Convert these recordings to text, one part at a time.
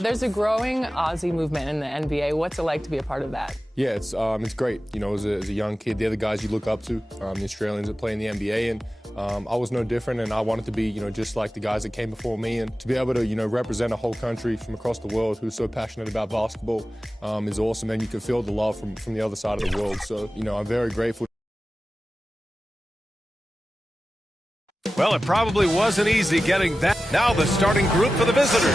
There's a growing Aussie movement in the NBA. What's it like to be a part of that? Yeah, it's great. You know, as a young kid, they're the guys you look up to, the Australians that play in the NBA, and I was no different, and I wanted to be, you know, just like the guys that came before me, and to be able to, you know, represent a whole country from across the world who's so passionate about basketball is awesome, and you can feel the love from the other side of the world. So, you know, I'm very grateful. Well, it probably wasn't easy getting that. Now the starting group for the visitors.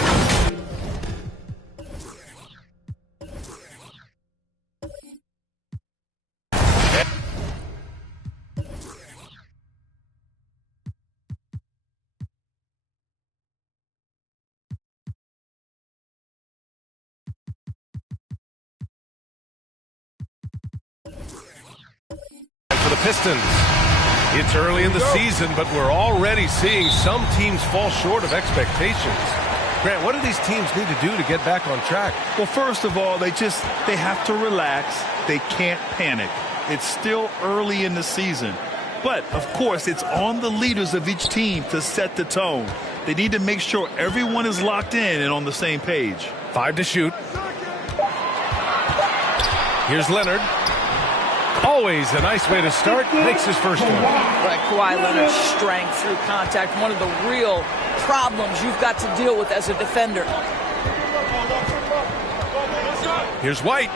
For the Pistons. It's early in the season, but we're already seeing some teams fall short of expectations. Grant, what do these teams need to do to get back on track? Well, first of all, they have to relax. They can't panic. It's still early in the season. But, of course, it's on the leaders of each team to set the tone. They need to make sure everyone is locked in and on the same page. 5 to shoot. Here's Leonard. Always a nice way to start. Makes his first one. Right, Kawhi Leonard's strength through contact, one of the real problems you've got to deal with as a defender. Here's White.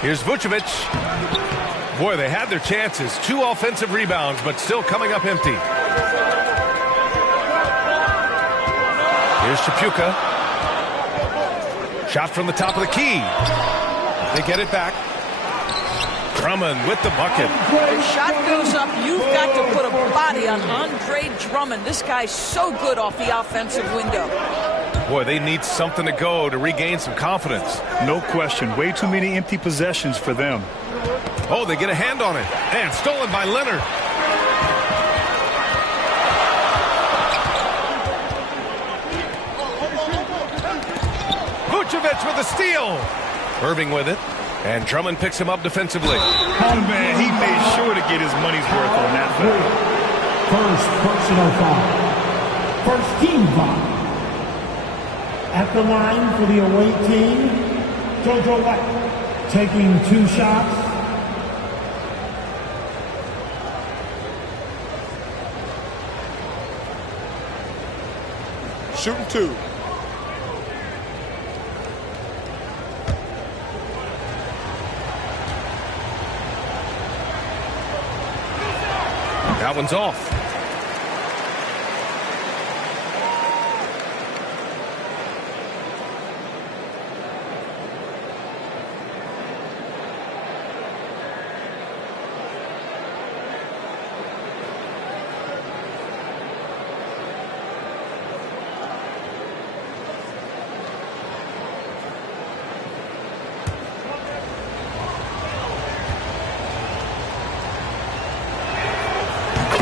Here's Vucevic. Boy, they had their chances. 2 offensive rebounds, but still coming up empty. Here's Tripucka. Shot from the top of the key. They get it back. Drummond with the bucket. The shot goes up. You've got to put a body on Andre Drummond. This guy's so good off the offensive window. Boy, they need something to go to regain some confidence. No question. Way too many empty possessions for them. Oh, they get a hand on it. And stolen by Leonard. Vucevic with a steal. Irving with it. And Drummond picks him up defensively. Oh, man, he made sure to get his money's worth on that foul. First personal foul. First team foul. At the line for the away team, JoJo White taking 2 shots. Shooting 2. That one's off.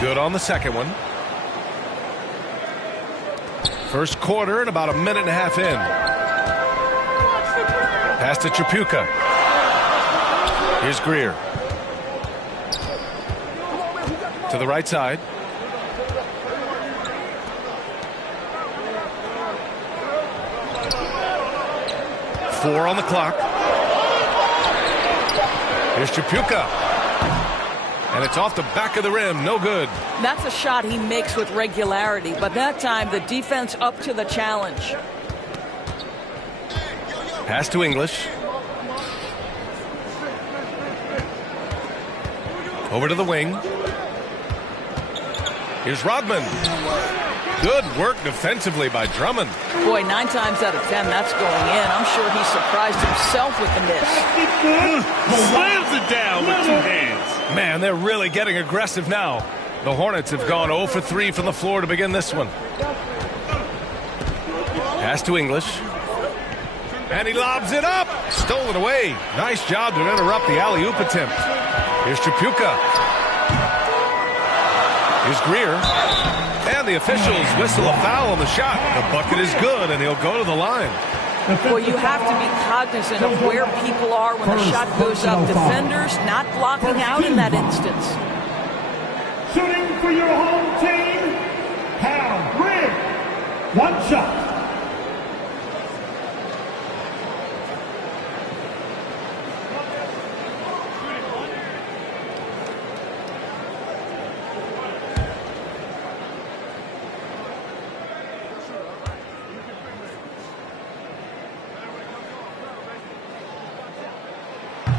Good on the second one. First quarter and about a minute and a half in. Pass to Tripucka. Here's Greer. To the right side. Four on the clock. Here's Tripucka. And it's off the back of the rim. No good. That's a shot he makes with regularity, but that time the defense up to the challenge. Pass to English. Over to the wing. Here's Rodman. Good work defensively by Drummond. Boy, 9 times out of 10, that's going in. I'm sure he surprised himself with the miss. Slams it down with 2 hands. Man, they're really getting aggressive now. The Hornets have gone 0 for 3 from the floor to begin this one. Pass to English. And he lobs it up. Stolen away. Nice job to interrupt the alley-oop attempt. Here's Tripucka. Here's Greer. And the officials whistle a foul on the shot. The bucket is good, and he'll go to the line. Well, you have to be cognizant of where people are when the shot goes up. Defenders not blocking out in that instance. Shooting for your home team, Hal Grigg. One shot.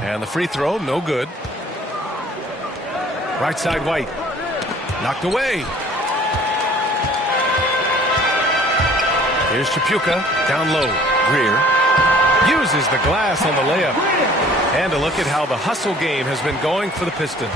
And the free throw, no good. Right side, White. Knocked away. Here's Chapuka, down low. Greer uses the glass on the layup. And a look at how the hustle game has been going for the Pistons.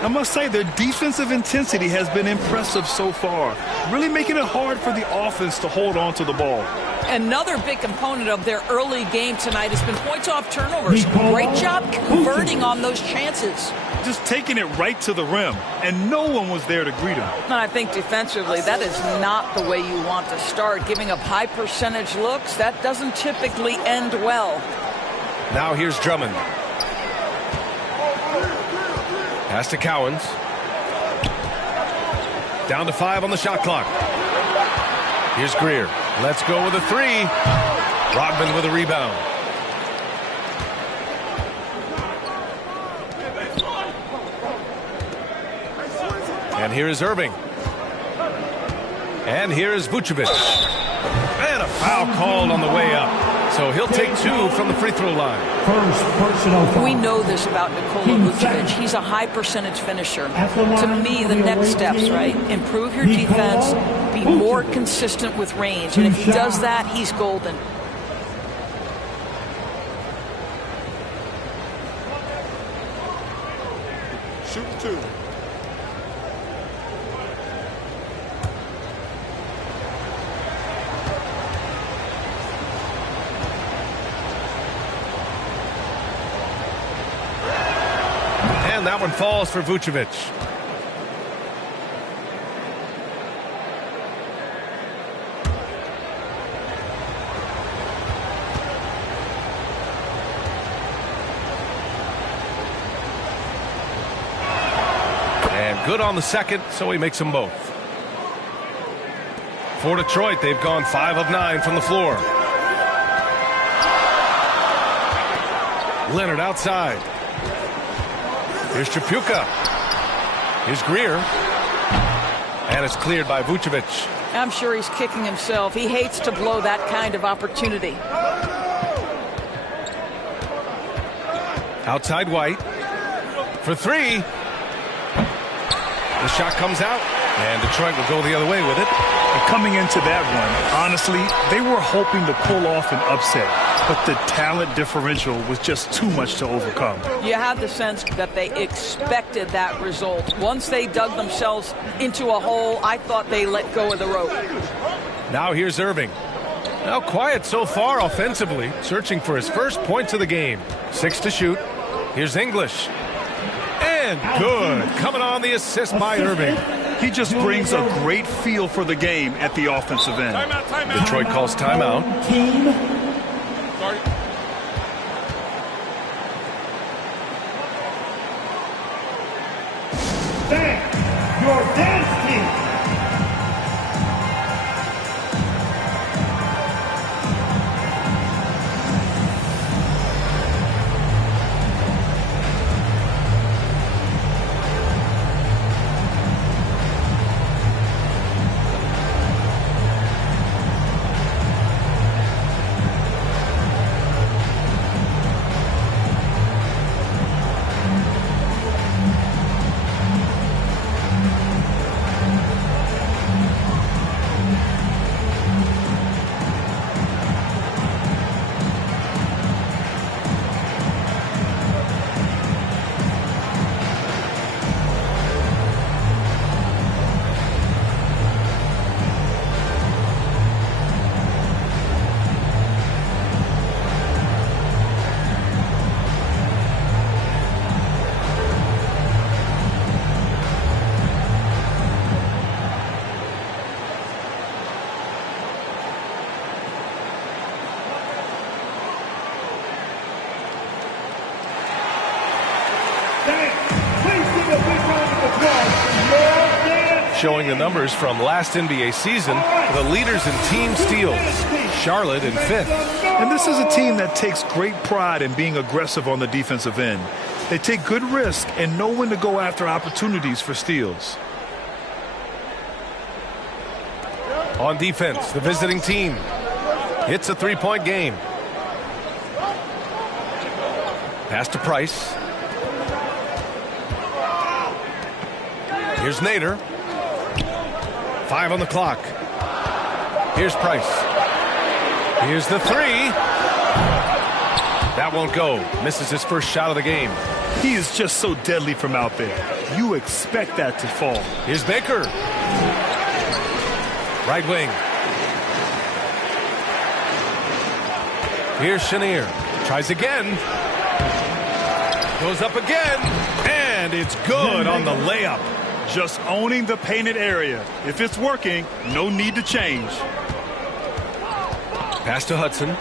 I must say, their defensive intensity has been impressive so far, really making it hard for the offense to hold on to the ball. Another big component of their early game tonight has been points off turnovers. Great job converting on those chances. Just taking it right to the rim, and no one was there to greet him. And I think defensively, that is not the way you want to start. Giving up high percentage looks, that doesn't typically end well. Now here's Drummond. Pass to Cowens. Down to 5 on the shot clock. Here's Greer. Let's go with a 3. Rodman with a rebound. And here is Irving. And here is Vucevic. And a foul called on the way up. So he'll take 2 from the free throw line. First personal foul. We know this about Nikola Vucevic. He's a high percentage finisher. To me, the next steps, right? Improve your defense, be more consistent with range. And if he does that, he's golden. Shoot 2. And that one falls for Vucevic. And good on the second, so he makes them both. For Detroit, they've gone 5 of 9 from the floor. Leonard outside. Here's Chapuka. Here's Greer. And it's cleared by Vucevic. I'm sure he's kicking himself. He hates to blow that kind of opportunity. Outside White. For 3. The shot comes out. And Detroit will go the other way with it. And coming into that one, honestly, they were hoping to pull off an upset, but the talent differential was just too much to overcome. You have the sense that they expected that result. Once they dug themselves into a hole, I thought they let go of the rope. Now here's Irving. Now quiet so far offensively, searching for his first points of the game. 6 to shoot. Here's English. And good. Coming on the assist by Irving. He just brings a great feel for the game at the offensive end. Detroit calls timeout. Team. Sorry. Thank your dance team. showing the numbers from last NBA season. The leaders in team steals, Charlotte in 5th. And this is a team that takes great pride in being aggressive on the defensive end. They take good risk and know when to go after opportunities for steals. On defense, the visiting team hits a three-point game. Pass to Price. Here's Nader. 5 on the clock. Here's Price. Here's the three. That won't go. Misses his first shot of the game. He is just so deadly from out there. You expect that to fall. Here's Baker. Right wing. Here's Chenier. Tries again. Goes up again. And it's good on the layup. Just owning the painted area. If it's working, no need to change. Pass to Hudson.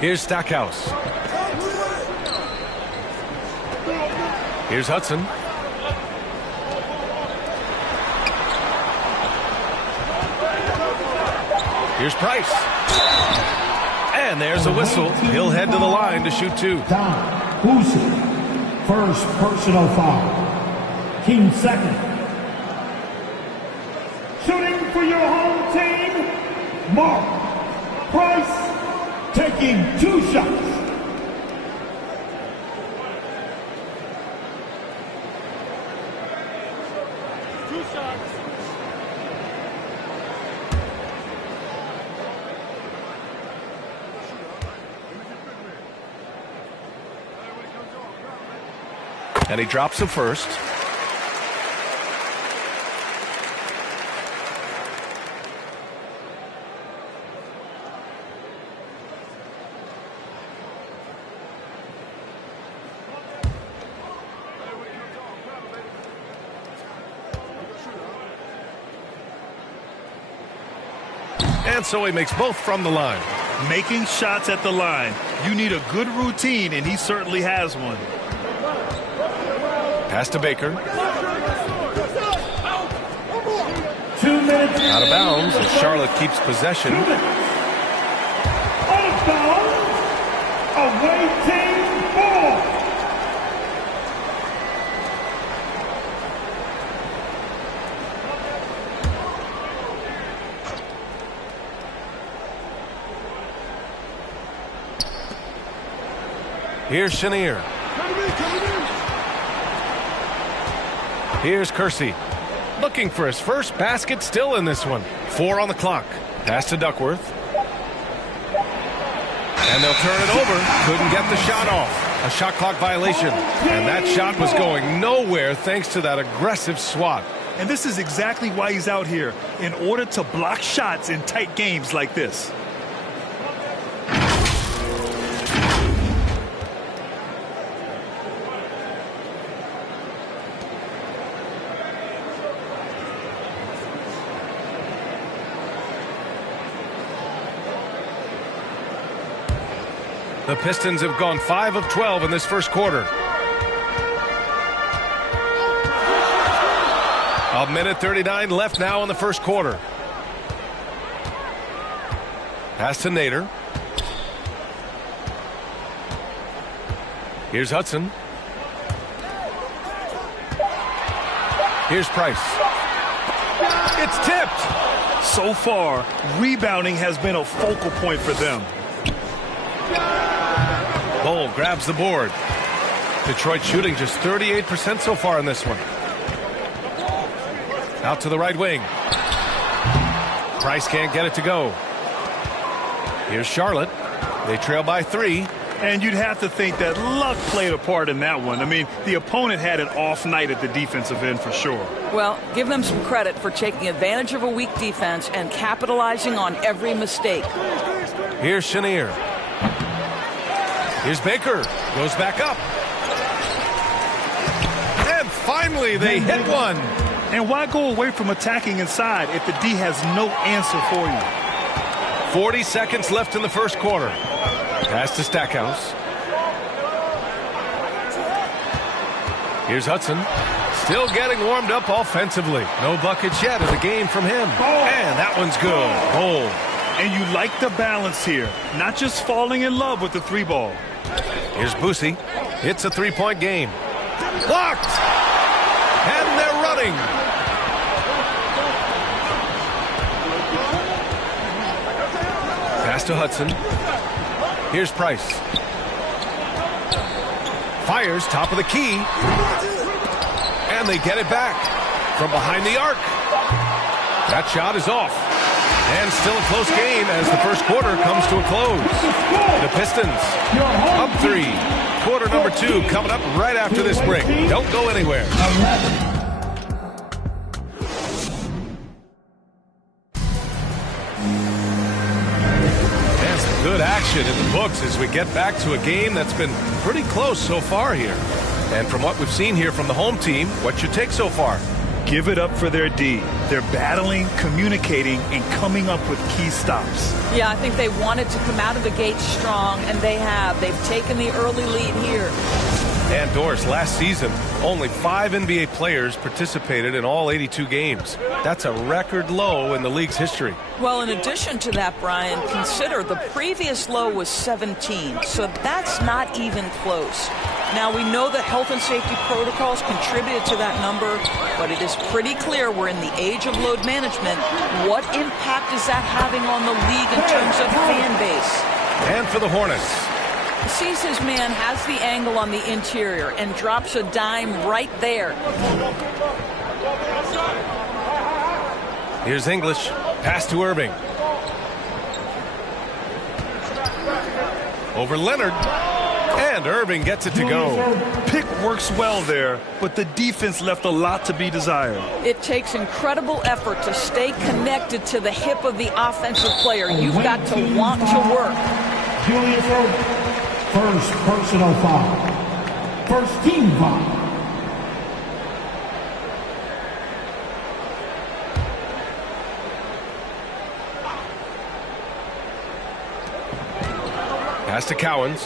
Here's Stackhouse. Here's Hudson. Here's Price. And there's a whistle. He'll head to the line to shoot 2. Don Boozer. First personal foul. Team second. Shooting for your home team, Mark Price, taking 2 shots. And he drops the first. And so he makes both from the line. Making shots at the line. You need a good routine, and he certainly has one. Pass to Baker. 2 minutes. Out of bounds as Charlotte keeps possession. 2 minutes. Out of bounds. Away team ball. Here's Chenier. Here's Kersey. Looking for his first basket still in this one. 4 on the clock. Pass to Duckworth. And they'll turn it over. Couldn't get the shot off. A shot clock violation. And that shot was going nowhere thanks to that aggressive swat. And this is exactly why he's out here, in order to block shots in tight games like this. The Pistons have gone 5 of 12 in this first quarter. A minute 39 left now in the first quarter. Pass to Nader. Here's Hudson. Here's Price. It's tipped. So far, rebounding has been a focal point for them. Bull grabs the board. Detroit shooting just 38% so far in this one. Out to the right wing. Price can't get it to go. Here's Charlotte. They trail by 3. And you'd have to think that luck played a part in that one. I mean, the opponent had an off night at the defensive end for sure. Well, give them some credit for taking advantage of a weak defense and capitalizing on every mistake. Here's Chenier. Here's Baker. Goes back up. And finally, they hit one. And why go away from attacking inside if the D has no answer for you? 40 seconds left in the first quarter. Pass to Stackhouse. Here's Hudson. Still getting warmed up offensively. No buckets yet in the game from him. And that one's good. Goal. And you like the balance here. Not just falling in love with the three ball. Here's Boosie. It's a three-point game. Blocked! And they're running. Pass to Hudson. Here's Price. Fires top of the key. And they get it back from behind the arc. That shot is off. And still a close game as the first quarter comes to a close. The Pistons up 3. Quarter number 2 coming up right after this break. Don't go anywhere. And some good action in the books as we get back to a game that's been pretty close so far here. And from what we've seen here from the home team, what's your take so far? Give it up for their D. They're battling, communicating, and coming up with key stops. Yeah, I think they wanted to come out of the gate strong, and they have. They've taken the early lead here. And Doris, last season, only 5 NBA players participated in all 82 games. That's a record low in the league's history. Well, in addition to that, Brian, consider the previous low was 17, so that's not even close. Now, we know that health and safety protocols contributed to that number, but it is pretty clear we're in the age of load management. What impact is that having on the league in terms of fan base? And for the Hornets. Sees his man, has the angle on the interior, and drops a dime right there. Here's English. Pass to Irving. Over Leonard. And Irving gets it to go. Pick works well there, but the defense left a lot to be desired. It takes incredible effort to stay connected to the hip of the offensive player. You've got to want to work. Julius Irving, first personal foul. First team foul. Pass to Cowens.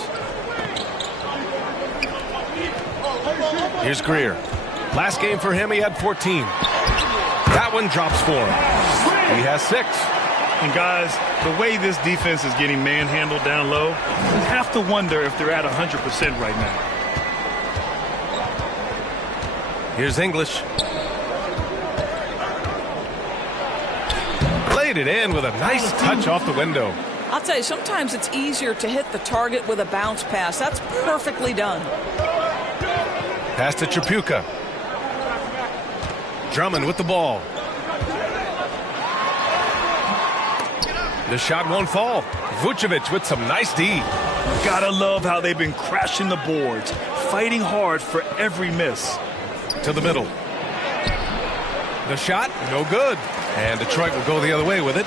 Here's Greer. Last game for him, he had 14. That one drops for him. He has 6. And guys, the way this defense is getting manhandled down low, you have to wonder if they're at 100% right now. Here's English. Laid it in with a nice touch off the window. I'll tell you, sometimes it's easier to hit the target with a bounce pass. That's perfectly done. Pass to Tripucka. Drummond with the ball. The shot won't fall. Vucevic with some nice D. Gotta love how they've been crashing the boards, fighting hard for every miss. To the middle. The shot, no good. And Detroit will go the other way with it.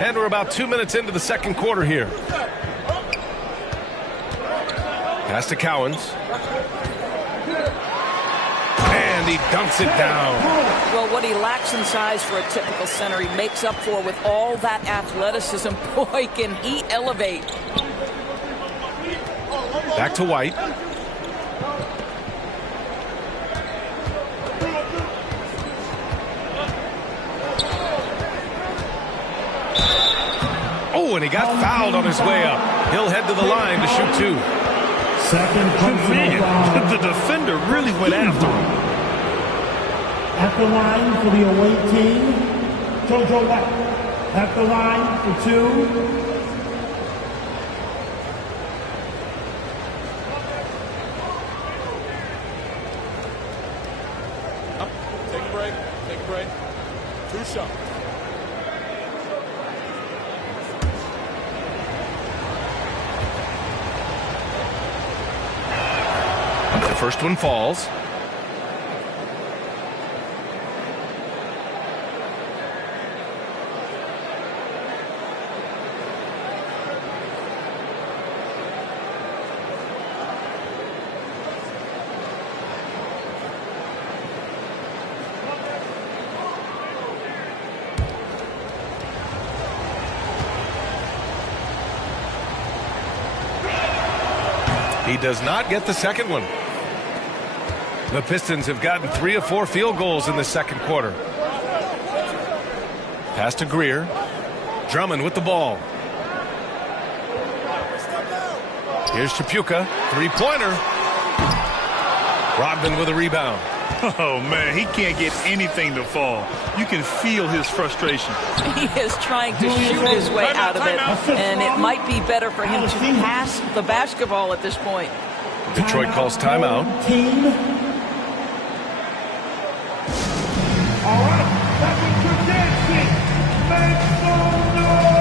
And we're about 2 minutes into the second quarter here. Pass to Cowens. And he dunks it down. Well, what he lacks in size for a typical center, he makes up for with all that athleticism. Boy, can he elevate. Back to White. Oh, and he got fouled on his way up. He'll head to the line to shoot 2. Second personal foul. The defender really went after him. At the line for the away team, JoJo White. At the line for 2. Take a break. Take a break. 2 shots. The first one falls. He does not get the second one. The Pistons have gotten 3 of 4 field goals in the second quarter. Pass to Greer. Drummond with the ball. Here's Tripucka. Three-pointer. Rodman with a rebound. Oh, man, he can't get anything to fall. You can feel his frustration. He is trying to shoot his way out of it, and it might be better for him to pass the basketball at this point. Detroit calls timeout. Team. All right, that was your dancing. Make some noise.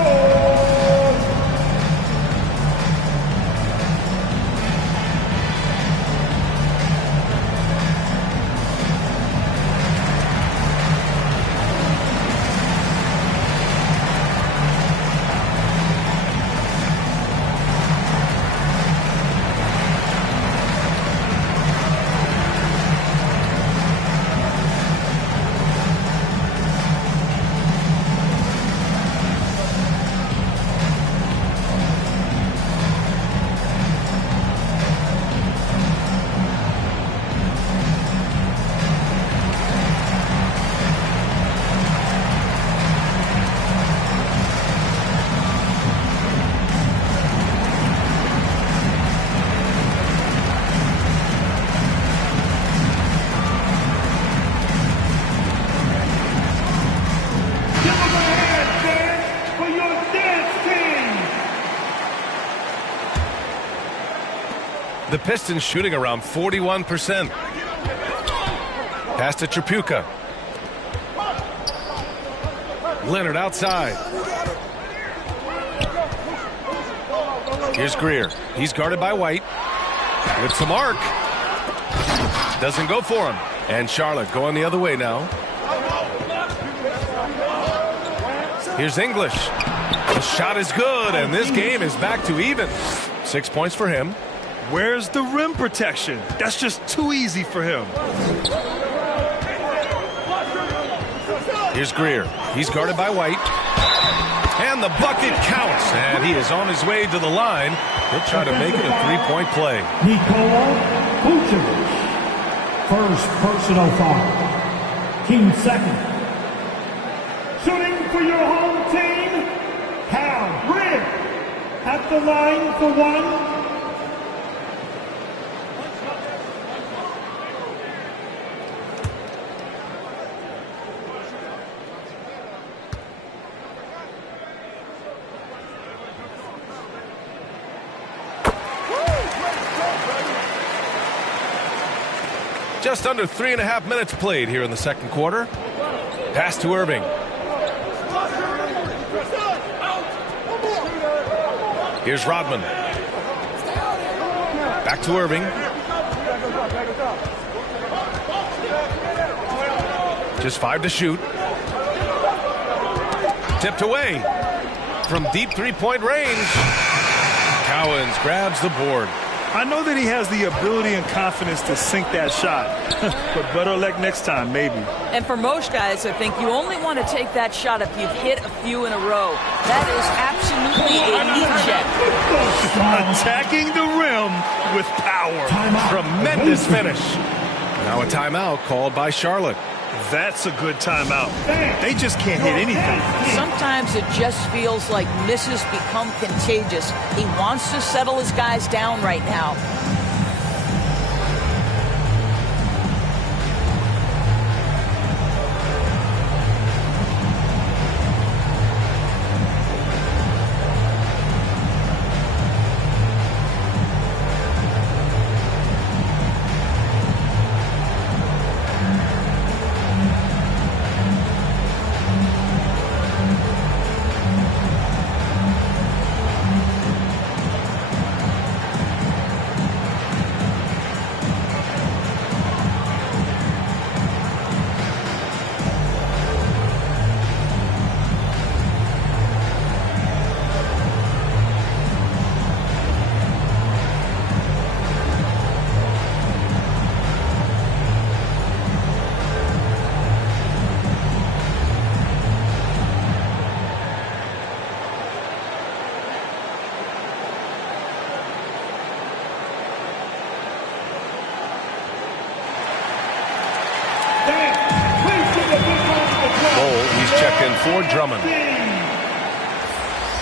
The Pistons shooting around 41%. Pass to Tripucka. Leonard outside. Here's Greer. He's guarded by White. With some arc. Doesn't go for him. And Charlotte going the other way now. Here's English. The shot is good, and this game is back to even. 6 points for him. Where's the rim protection? That's just too easy for him. Here's Greer. He's guarded by White. And the bucket counts. And he is on his way to the line. He'll try to make it a three-point play. Nikola Vucevic. First personal foul. Team second. Shooting for your home team, Cal Rivers. At the line for one. Just under 3.5 minutes played here in the second quarter. Pass to Irving. Here's Rodman. Back to Irving. Just 5 to shoot. Tipped away from deep three-point range. Cowens grabs the board. I know that he has the ability and confidence to sink that shot, but better luck next time, maybe. And for most guys, I think you only want to take that shot if you've hit a few in a row. That is absolutely a heat check. Attacking the rim with power. Tremendous finish. Now a timeout called by Charlotte. That's a good timeout. They just can't hit anything. Sometimes it just feels like misses become contagious. He wants to settle his guys down right now. in for Drummond.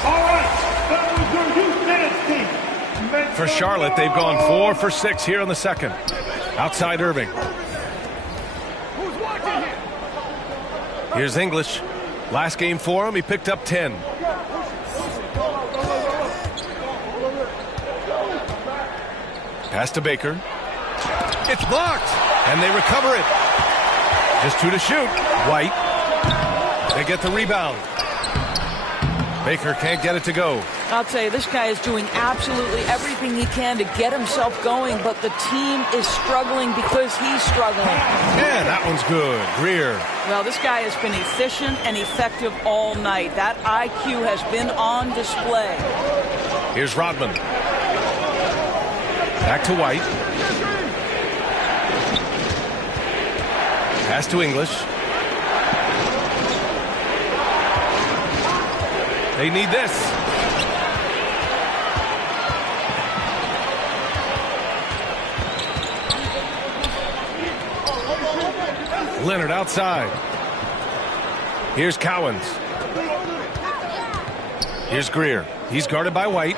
All right, that was your youth dance team. For Charlotte, they've gone 4 for 6 here in the second. Outside Irving. Here's English. Last game for him, he picked up 10. Pass to Baker. It's blocked, and they recover it. Just 2 to shoot. White. They get the rebound. Baker can't get it to go. I'll tell you, this guy is doing absolutely everything he can to get himself going, but the team is struggling because he's struggling. Yeah, that one's good. Greer. Well, this guy has been efficient and effective all night. That IQ has been on display. Here's Rodman. Back to White. Pass to English. They need this. Leonard outside. Here's Cowens. Here's Greer. He's guarded by White.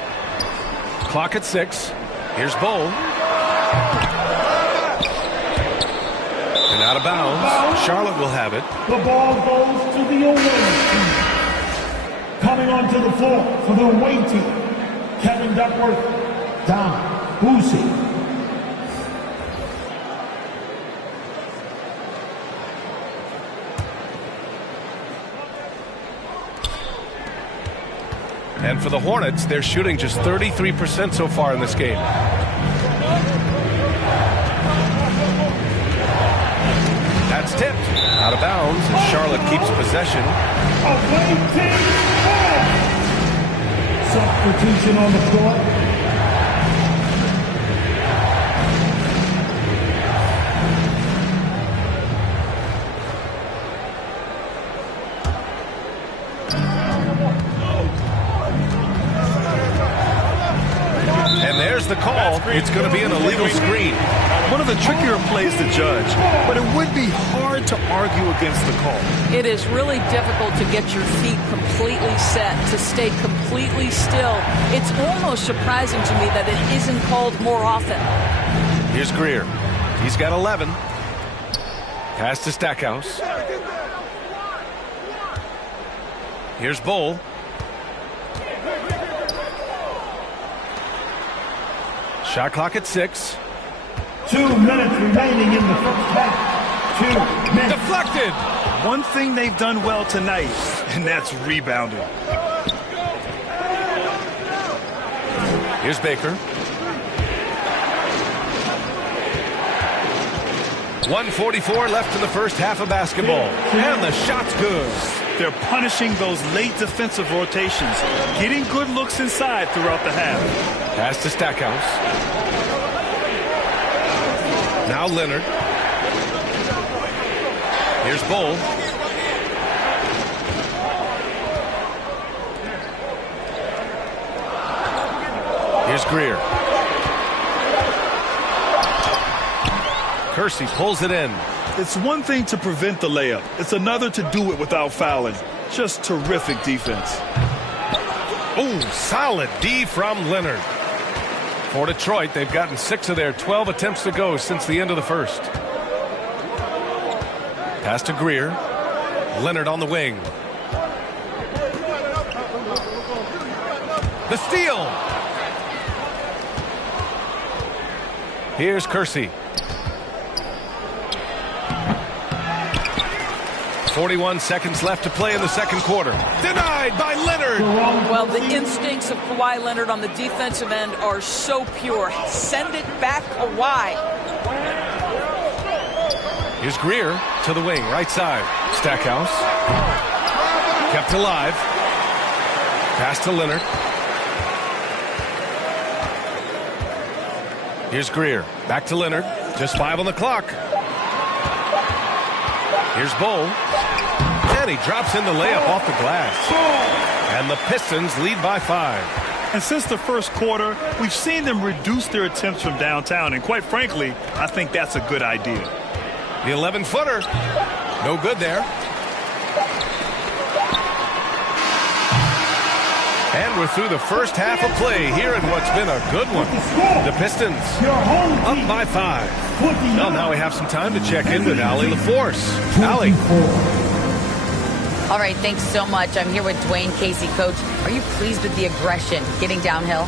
Clock at 6. Here's Bull. And out of bounds. Charlotte will have it. The ball goes to the away team. Coming onto the floor for the away team, Kevin Duckworth, Don Boosie. And for the Hornets, they're shooting just 33% so far in this game. That's tipped. Out of bounds as Charlotte keeps possession. Away team ball. Substitution on the court. And there's the call. It's going to be an illegal screen. One of the trickier plays to judge, but it would be hard to argue against the call. It is really difficult to get your feet completely set, to stay completely still. It's almost surprising to me that it isn't called more often. Here's Greer. He's got 11. Pass to Stackhouse. Here's Bull. Shot clock at 6. 2 minutes remaining in the first half. 2 minutes. Deflected. One thing they've done well tonight, and that's rebounding. Here's Baker. 1:44 left in the first half of basketball. And the shot's good. They're punishing those late defensive rotations, getting good looks inside throughout the half. Pass to Stackhouse. Now Leonard. Here's Bull. Here's Greer. Kersey pulls it in. It's one thing to prevent the layup. It's another to do it without fouling. Just terrific defense. Oh, solid D from Leonard. For Detroit, they've gotten 6 of their 12 attempts to go since the end of the first. Pass to Greer. Leonard on the wing. The steal. Here's Kersey. 41 seconds left to play in the second quarter. Denied by Leonard. Well, the instincts of Kawhi Leonard on the defensive end are so pure. Send it back, Kawhi. Here's Greer to the wing, right side. Stackhouse. Kept alive. Pass to Leonard. Here's Greer. Back to Leonard. Just 5 on the clock. Here's Bull. And he drops in the layup off the glass. And the Pistons lead by 5. And since the first quarter, we've seen them reduce their attempts from downtown. And quite frankly, I think that's a good idea. The 11-footer. No good there. And we're through the first half of play here in what's been a good one. The Pistons up by 5. Well, now we have some time to check in with Allie LaForce. Allie. All right, thanks so much. I'm here with Dwayne Casey. Coach, are you pleased with the aggression getting downhill?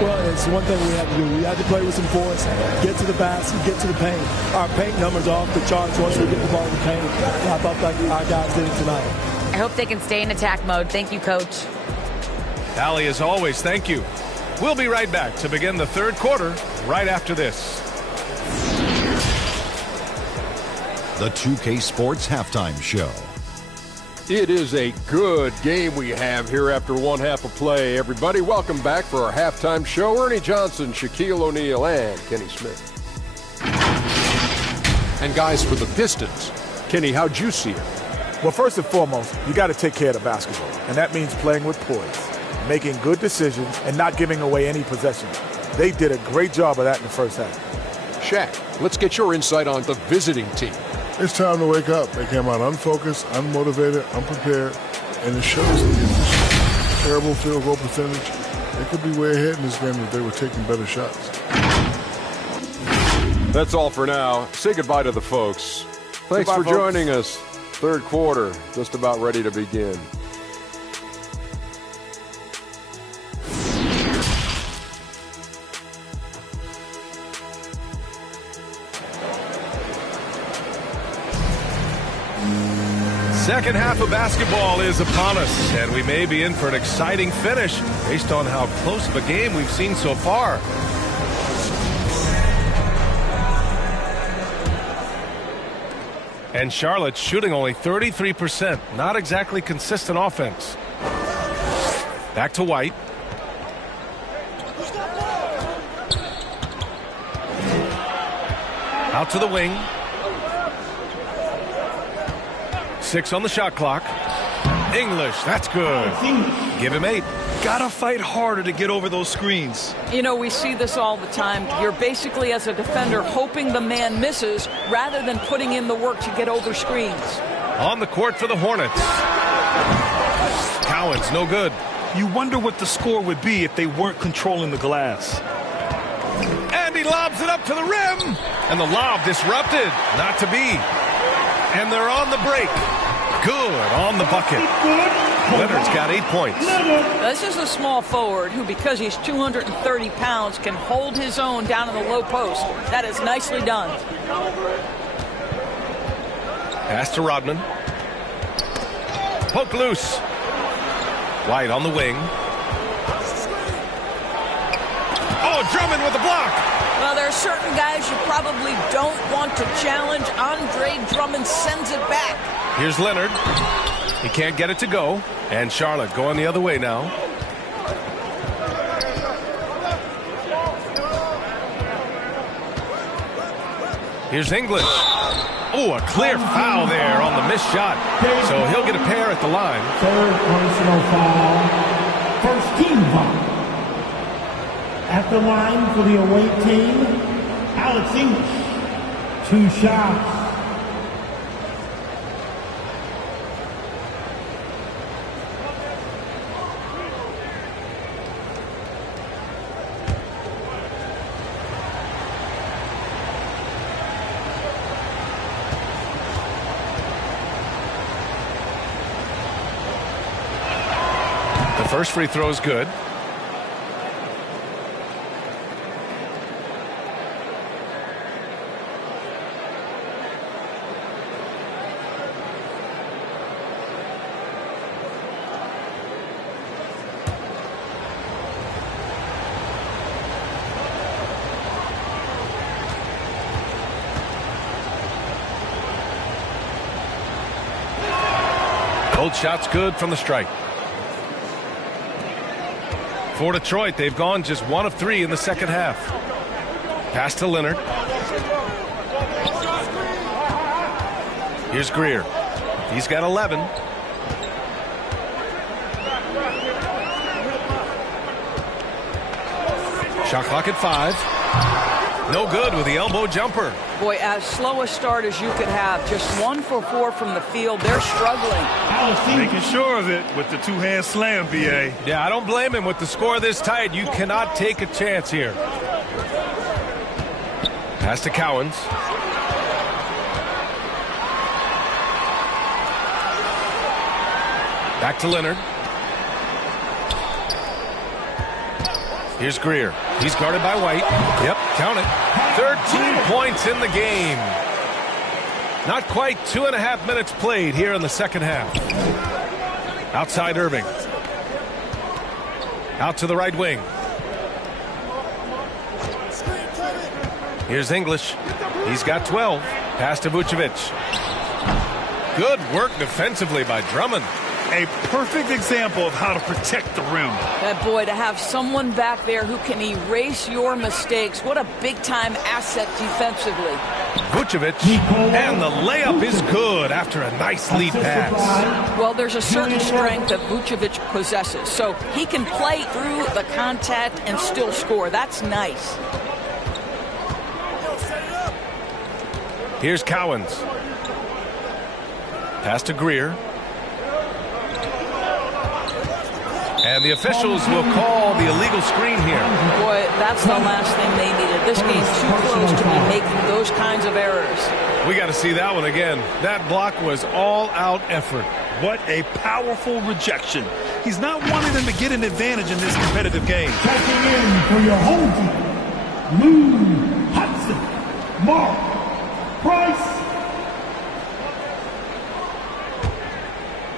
Well, it's one thing we have to do. We have to play with some force, get to the basket, get to the paint. Our paint numbers are off the charts once we get the ball in the paint. I thought like our guys did it tonight. I hope they can stay in attack mode. Thank you, Coach. Allie, as always, thank you. We'll be right back to begin the third quarter right after this. The 2K Sports Halftime Show. It is a good game we have here after one half of play. Everybody, welcome back for our halftime show. Ernie Johnson, Shaquille O'Neal, and Kenny Smith. And guys, for the Pistons, Kenny, how'd you see it? Well, first and foremost, you got to take care of the basketball, and that means playing with poise, making good decisions, and not giving away any possessions. They did a great job of that in the first half. Shaq, let's get your insight on the visiting team. It's time to wake up. They came out unfocused, unmotivated, unprepared, and it shows in terrible field goal percentage. They could be way ahead in this game if they were taking better shots. That's all for now. Say goodbye to the folks. Thanks for joining us. Third quarter, just about ready to begin. Second half of basketball is upon us, and we may be in for an exciting finish based on how close of a game we've seen so far. And Charlotte shooting only 33%. Not exactly consistent offense. Back to White. Out to the wing. 6 on the shot clock. English, that's good. Give him 8. Gotta fight harder to get over those screens. You know, we see this all the time. You're basically, as a defender, hoping the man misses rather than putting in the work to get over screens. On the court for the Hornets. Cowens, no good. You wonder what the score would be if they weren't controlling the glass. And he lobs it up to the rim. And the lob disrupted. Not to be. And they're on the break. Good on the bucket. Leonard's got 8 points. This is a small forward who, because he's 230 pounds, can hold his own down in the low post. That is nicely done. Pass to Rodman. Poke loose. White on the wing. Oh, Drummond with the block. Well, there are certain guys you probably don't want to challenge. Andre Drummond sends it back. Here's Leonard. He can't get it to go. And Charlotte going the other way now. Here's English. Oh, a clear foul there on the missed shot. So he'll get a pair at the line. Third personal foul. First team foul. At the line for the away team, Alex English. 2 shots. The first free throw is good. Both shots good from the strike. For Detroit, they've gone just 1 of 3 in the second half. Pass to Leonard. Here's Greer. He's got 11. Shot clock at 5. No good with the elbow jumper. Boy, as slow a start as you could have. Just 1 for 4 from the field. They're struggling. Making sure of it with the two-hand slam, B.A. Yeah, I don't blame him. With the score this tight, you cannot take a chance here. Pass to Cowens. Back to Leonard. Here's Greer. He's guarded by White. Yep, count it. 13 points in the game. Not quite 2.5 minutes played here in the second half. Outside Irving. Out to the right wing. Here's English. He's got 12. Pass to Vucevic. Good work defensively by Drummond. A perfect example of how to protect the rim. That boy, to have someone back there who can erase your mistakes. What a big-time asset defensively. Vucevic, and the layup is good after a nice lead pass. Well, there's a certain strength that Vucevic possesses, so he can play through the contact and still score. That's nice. Here's Cowens. Pass to Greer. And the officials will call the illegal screen here. Boy, that's the last thing they needed. This game's too close to be making those kinds of errors. We got to see that one again. That block was all-out effort. What a powerful rejection. He's not wanting them to get an advantage in this competitive game. Checking in for your home team, Lou Hudson, Mark Price.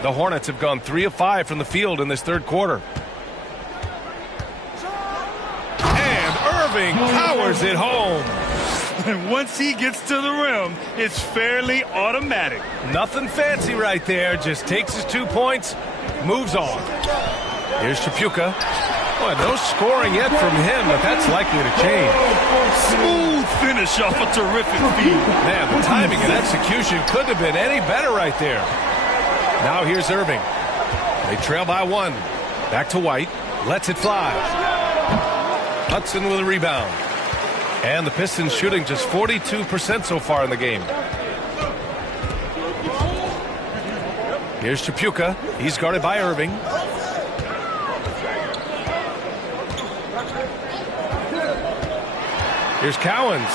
The Hornets have gone 3 of 5 from the field in this third quarter. And Irving powers it home. And once he gets to the rim, it's fairly automatic. Nothing fancy right there. Just takes his 2 points, moves on. Here's Tripucka. Boy, no scoring yet from him, but that's likely to change. Smooth finish off a terrific feed. Man, the timing and execution couldn't have been any better right there. Now here's Irving. They trail by 1. Back to White. Lets it fly. Hudson with a rebound. And the Pistons shooting just 42% so far in the game. Here's Tripucka. He's guarded by Irving. Here's Cowens.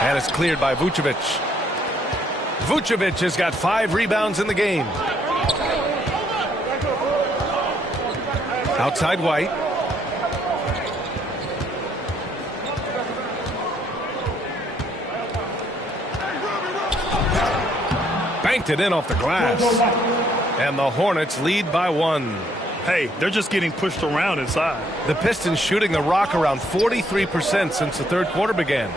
And it's cleared by Vucevic. Vucevic has got 5 rebounds in the game. Outside White. Banked it in off the glass. And the Hornets lead by 1. Hey, they're just getting pushed around inside. The Pistons shooting the rock around 43% since the third quarter began.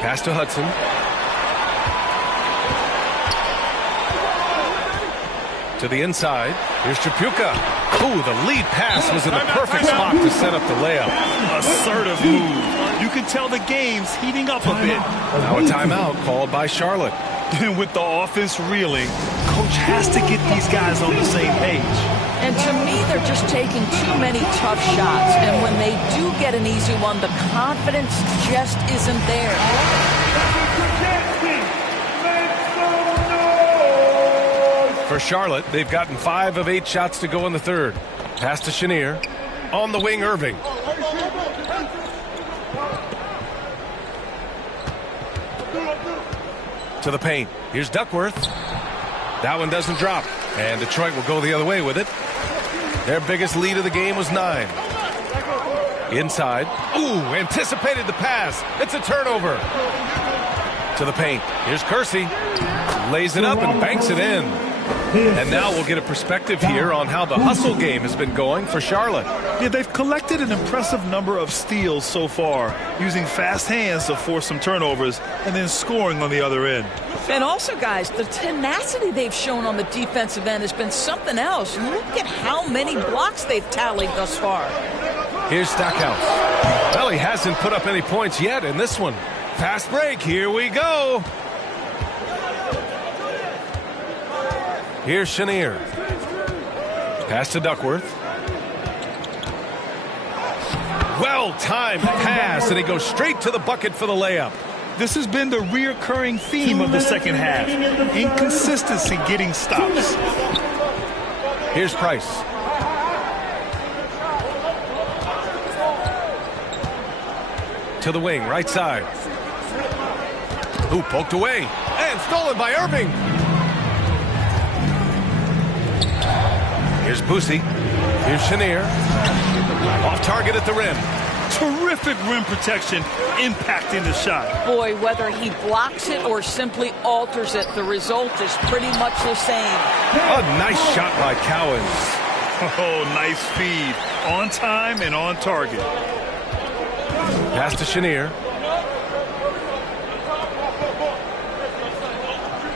Pass to Hudson. To the inside. Here's Tripucka. Ooh, the lead pass was in the perfect spot to set up the layup. Assertive move. You can tell the game's heating up a bit. Now a timeout called by Charlotte. And with the offense reeling, coach has to get these guys on the same page. And to me, they're just taking too many tough shots. And when they do get an easy one, the confidence just isn't there. For Charlotte, they've gotten 5 of 8 shots to go in the third. Pass to Chenier. On the wing, Irving. To the paint. Here's Duckworth. That one doesn't drop. And Detroit will go the other way with it. Their biggest lead of the game was 9. Inside. Ooh, anticipated the pass. It's a turnover. To the paint. Here's Kersey. Lays it up and banks it in. And now we'll get a perspective here on how the hustle game has been going for Charlotte. Yeah, they've collected an impressive number of steals so far, using fast hands to force some turnovers and then scoring on the other end. And also, guys, the tenacity they've shown on the defensive end has been something else. Look at how many blocks they've tallied thus far. Here's Stackhouse. Well, he hasn't put up any points yet in this one. Fast break. Here we go. Here's Chenier. Pass to Duckworth. Well-timed pass, and he goes straight to the bucket for the layup. This has been the reoccurring theme of the second half. Inconsistency getting stops. Here's Price. To the wing, right side. Ooh, poked away. And stolen by Irving. Here's Boosie. Here's Chenier. Off target at the rim. Terrific rim protection, impacting the shot. Boy, whether he blocks it or simply alters it, the result is pretty much the same. A nice shot by Cowens. Oh, nice feed. On time and on target. Pass to Chenier.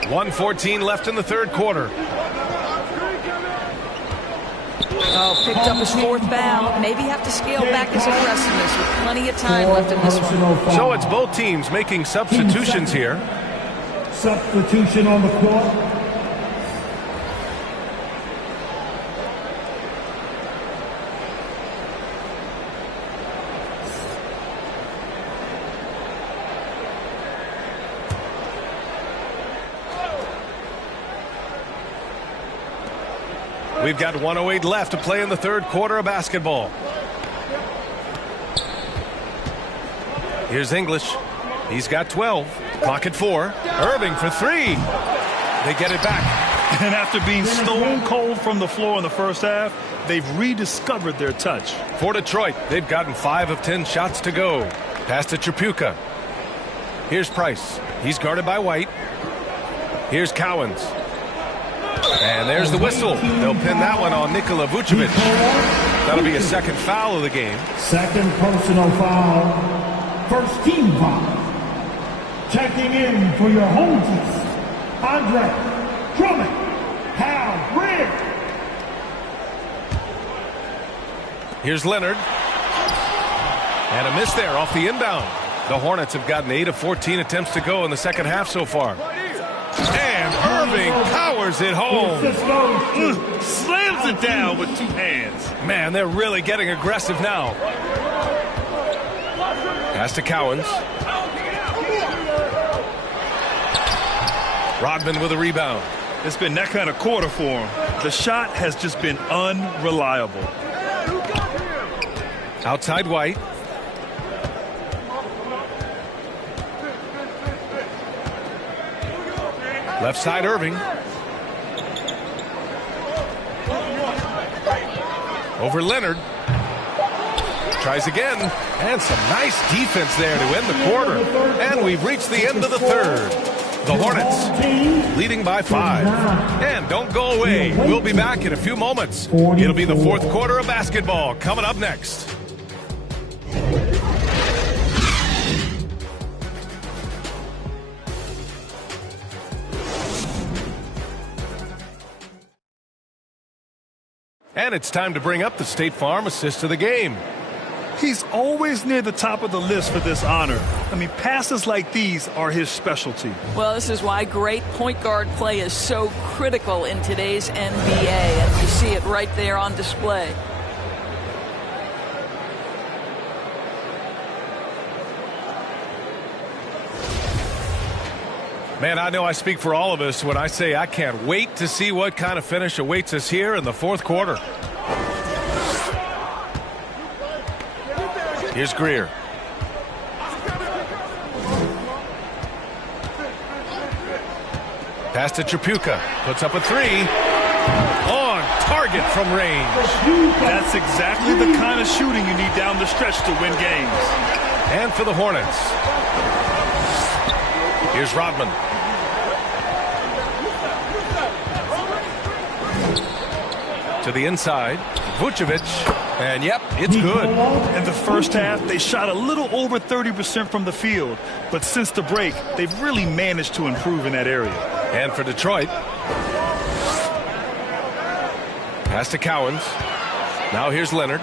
1:14 left in the third quarter. Oh, picked up his fourth foul. Maybe have to scale back his aggressiveness with plenty of time left in this one. So it's both teams making substitutions here. Substitution on the court. We've got 1:08 left to play in the third quarter of basketball. Here's English. He's got 12. Clock at 4. Irving for 3. They get it back. And after being stone cold from the floor in the first half, they've rediscovered their touch. For Detroit, they've gotten 5 of 10 shots to go. Pass to Tripucka. Here's Price. He's guarded by White. Here's Cowens. And there's the whistle. They'll pin that one on Nikola Vucevic. That'll be a second foul of the game. Second personal foul. First team foul. Checking in for your home team, Andre Drummond. Hal Red. Here's Leonard. And a miss there off the inbound. The Hornets have gotten 8 of 14 attempts to go in the second half so far. And Irving powers it home. Slams it down with 2 hands. Man, they're really getting aggressive now. Pass to Cowens. Rodman with a rebound. It's been that kind of quarter for him. The shot has just been unreliable. Outside White. Left side Irving. Over Leonard. Tries again. And some nice defense there to end the quarter. And we've reached the end of the third. The Hornets leading by 5. And don't go away. We'll be back in a few moments. It'll be the fourth quarter of basketball coming up next. And it's time to bring up the State Farm assist of the game. He's always near the top of the list for this honor. I mean, passes like these are his specialty. Well, this is why great point guard play is so critical in today's NBA, and you see it right there on display. Man, I know I speak for all of us when I say I can't wait to see what kind of finish awaits us here in the fourth quarter. Here's Greer. Pass to Tripucka. Puts up a 3. On target from range. That's exactly the kind of shooting you need down the stretch to win games. And for the Hornets. Here's Rodman. To the inside. Vucevic. And yep, it's good. In the first half, they shot a little over 30% from the field. But since the break, they've really managed to improve in that area. And for Detroit. Pass to Cowens. Now here's Leonard.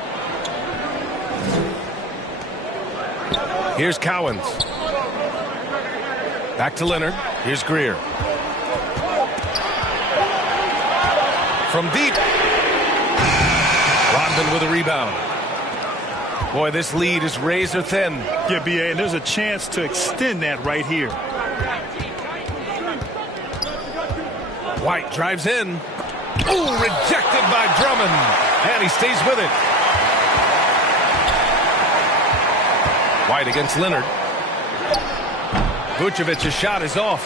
Here's Cowens. Back to Leonard. Here's Greer. From deep. Rodman with a rebound. Boy, this lead is razor thin. Yeah, B.A., and there's a chance to extend that right here. White drives in. Ooh, rejected by Drummond. And he stays with it. White against Leonard. Vucevic's shot is off.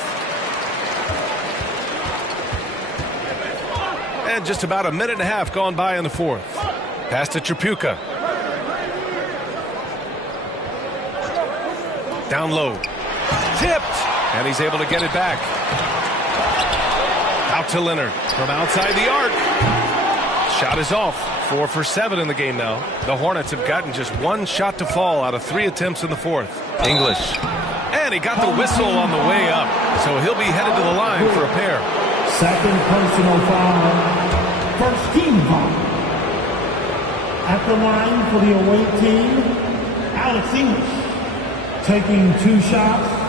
And just about a minute and a half gone by in the fourth. Pass to Tripucka. Down low. Tipped. And he's able to get it back. Out to Leonard from outside the arc. Shot is off. 4 for 7 in the game now. The Hornets have gotten just one shot to fall out of 3 attempts in the fourth. English. And he got the whistle on the way up. So he'll be headed to the line for a pair. Second personal foul. First team foul. At the line for the away team, Alex English taking 2 shots.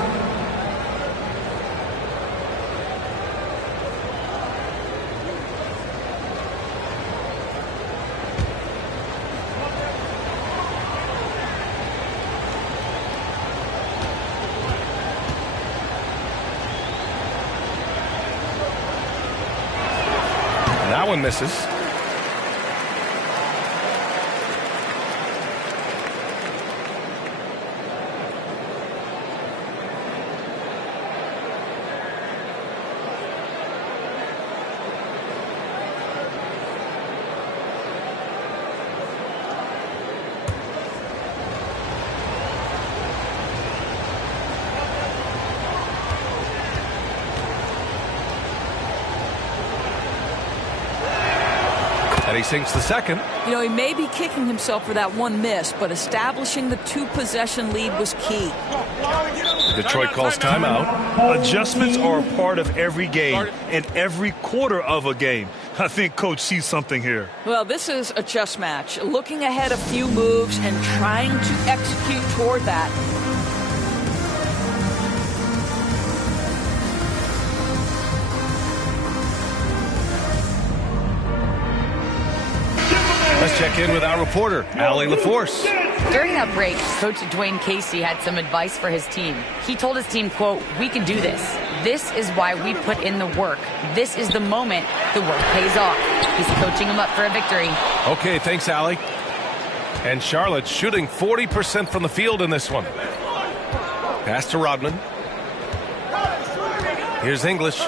That one misses. And he sinks the second. You know, he may be kicking himself for that one miss, but establishing the 2-possession lead was key. Detroit calls timeout. Adjustments are a part of every game and every quarter of a game. I think Coach sees something here. Well, this is a chess match. Looking ahead a few moves and trying to execute toward that. Let's check in with our reporter, Allie LaForce. During that break, Coach Dwayne Casey had some advice for his team. He told his team, quote, "We can do this. This is why we put in the work. This is the moment the work pays off." He's coaching them up for a victory. Okay, thanks, Allie. And Charlotte shooting 40% from the field in this one. Pass to Rodman. Here's English.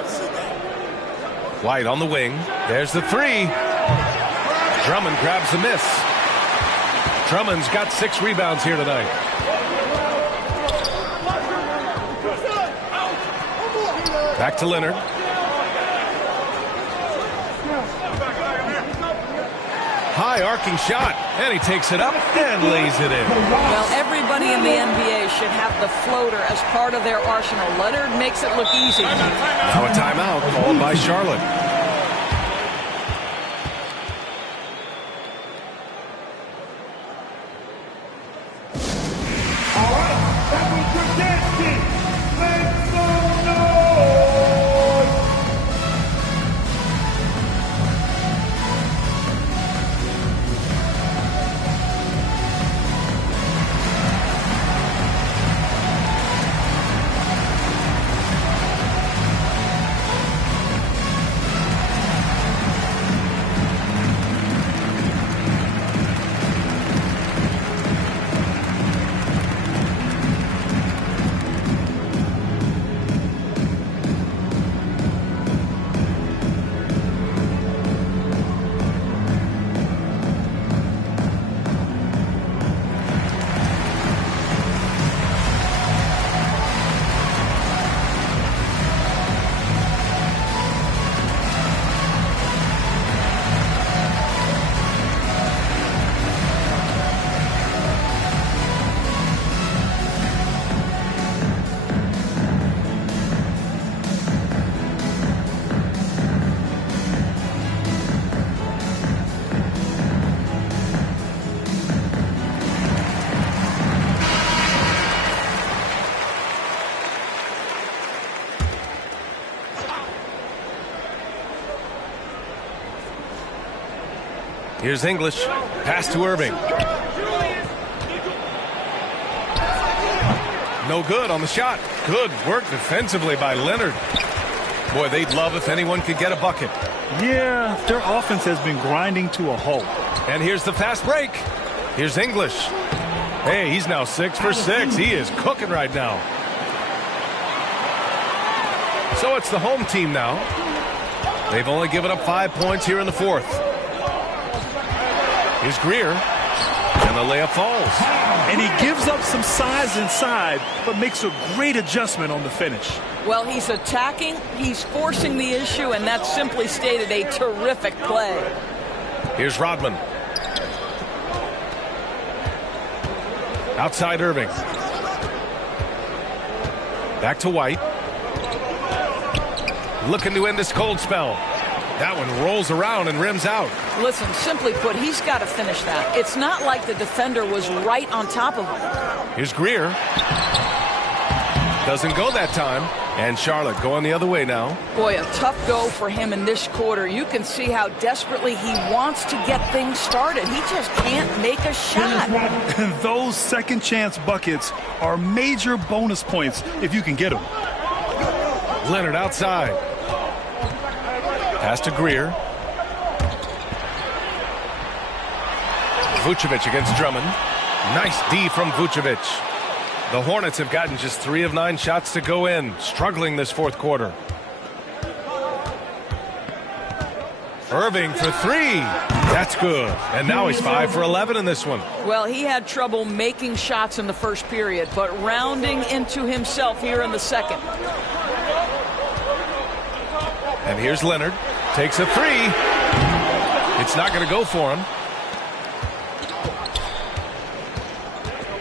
White on the wing. There's the three. Drummond grabs the miss. Drummond's got 6 rebounds here tonight. Back to Leonard. High arcing shot, and he takes it up and lays it in. Well, everybody in the NBA should have the floater as part of their arsenal. Leonard makes it look easy. Now a timeout called by Charlotte. Here's English. Pass to Irving. No good on the shot. Good work defensively by Leonard. Boy, they'd love if anyone could get a bucket. Yeah, their offense has been grinding to a halt. And here's the fast break. Here's English. Hey, he's now 6 for 6. He is cooking right now. So it's the home team now. They've only given up 5 points here in the fourth. Here's Greer. And the layup falls. And he gives up some size inside, but makes a great adjustment on the finish. Well, he's attacking, he's forcing the issue, and that's simply stated a terrific play. Here's Rodman. Outside Irving. Back to White. Looking to end this cold spell. That one rolls around and rims out. Listen, simply put, he's got to finish that. It's not like the defender was right on top of him. Here's Greer. Doesn't go that time. And Charlotte going the other way now. Boy, a tough go for him in this quarter. You can see how desperately he wants to get things started. He just can't make a shot. And those second chance buckets are major bonus points if you can get them. Leonard outside. Pass to Greer. Vucevic against Drummond. Nice D from Vucevic. The Hornets have gotten just 3 of 9 shots to go in, struggling this fourth quarter. Irving for 3. That's good. And now he's 5 for 11 in this one. Well, he had trouble making shots in the first period, but rounding into himself here in the second. And here's Leonard. Takes a 3. It's not going to go for him.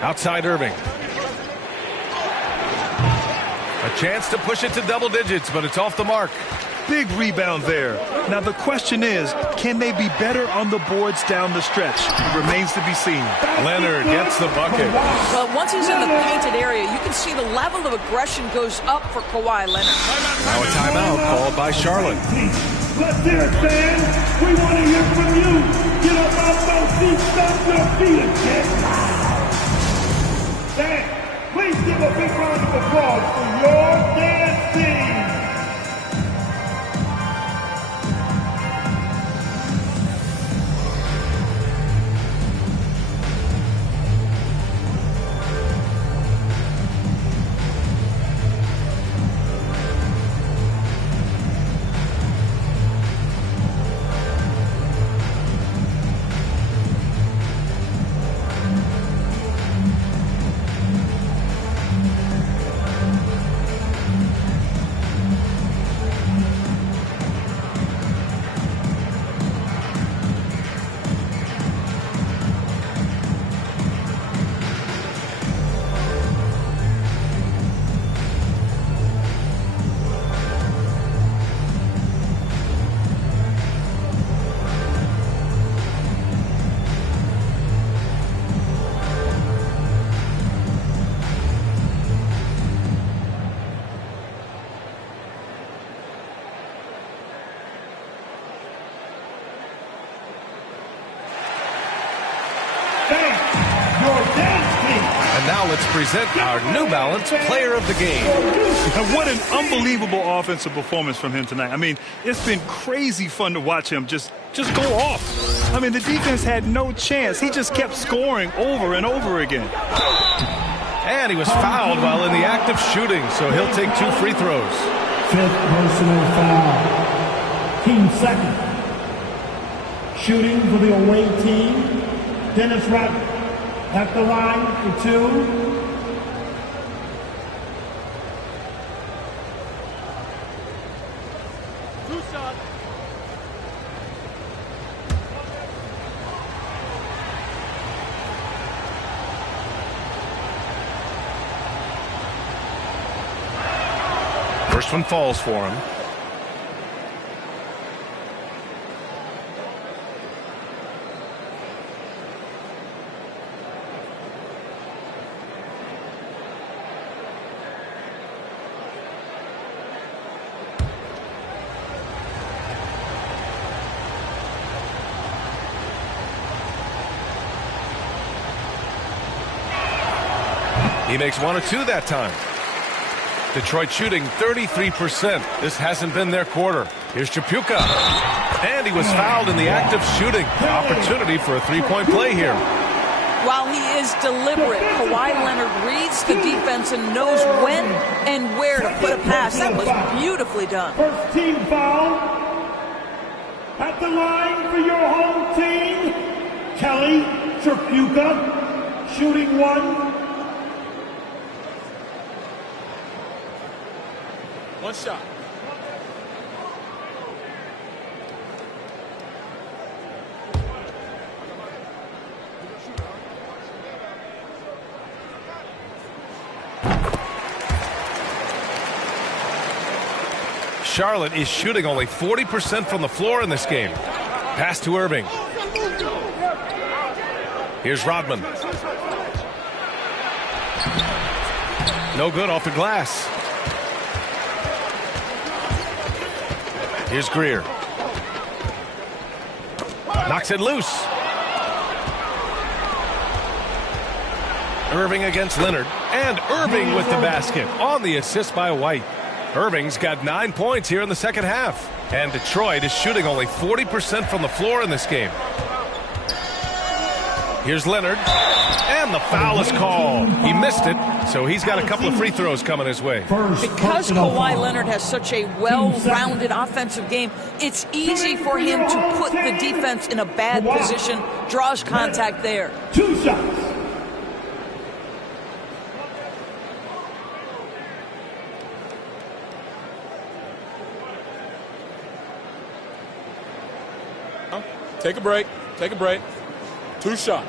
Outside Irving. A chance to push it to double digits, but it's off the mark. Big rebound there. Now the question is, can they be better on the boards down the stretch? It remains to be seen. Leonard gets the bucket. Well, once he's in the painted area, you can see the level of aggression goes up for Kawhi Leonard. Now a timeout called by Charlotte. Let's hear it, fans. We want to hear from you. Get up off those seats, stomp your feet and get loud. Fans, please give a big round of applause for your dance team. Let's present our New Balance Player of the Game. And what an unbelievable offensive performance from him tonight. I mean, it's been crazy fun to watch him just go off. I mean, the defense had no chance. He just kept scoring over and over again. And he was fouled while in the act of shooting, so he'll take 2 free throws. 5th personal foul. Team second. Shooting for the away team, Dennis Rodman. At the line for 2. First one falls for him. He makes 1 or 2 that time. Detroit shooting 33%. This hasn't been their quarter. Here's Chapuka. And he was fouled in the act of shooting. Opportunity for a three-point play here. While he is deliberate, Kawhi Leonard reads the defense and knows when and where to put a pass. That was beautifully done. First team foul at the line for your home team, Kelly Chapuka, shooting 1. One shot. Charlotte is shooting only 40% from the floor in this game. Pass to Irving. Here's Rodman. No good off the glass. Here's Greer. Knocks it loose. Irving against Leonard. And Irving with the basket on the assist by White. Irving's got 9 points here in the second half. And Detroit is shooting only 40% from the floor in this game. Here's Leonard. And the foul is called. He missed it, so he's got a couple of free throws coming his way. Because Kawhi Leonard has such a well-rounded offensive game, it's easy for him to put the defense in a bad position, draws contact there. 2 shots. Take a break. Take a break. 2 shots.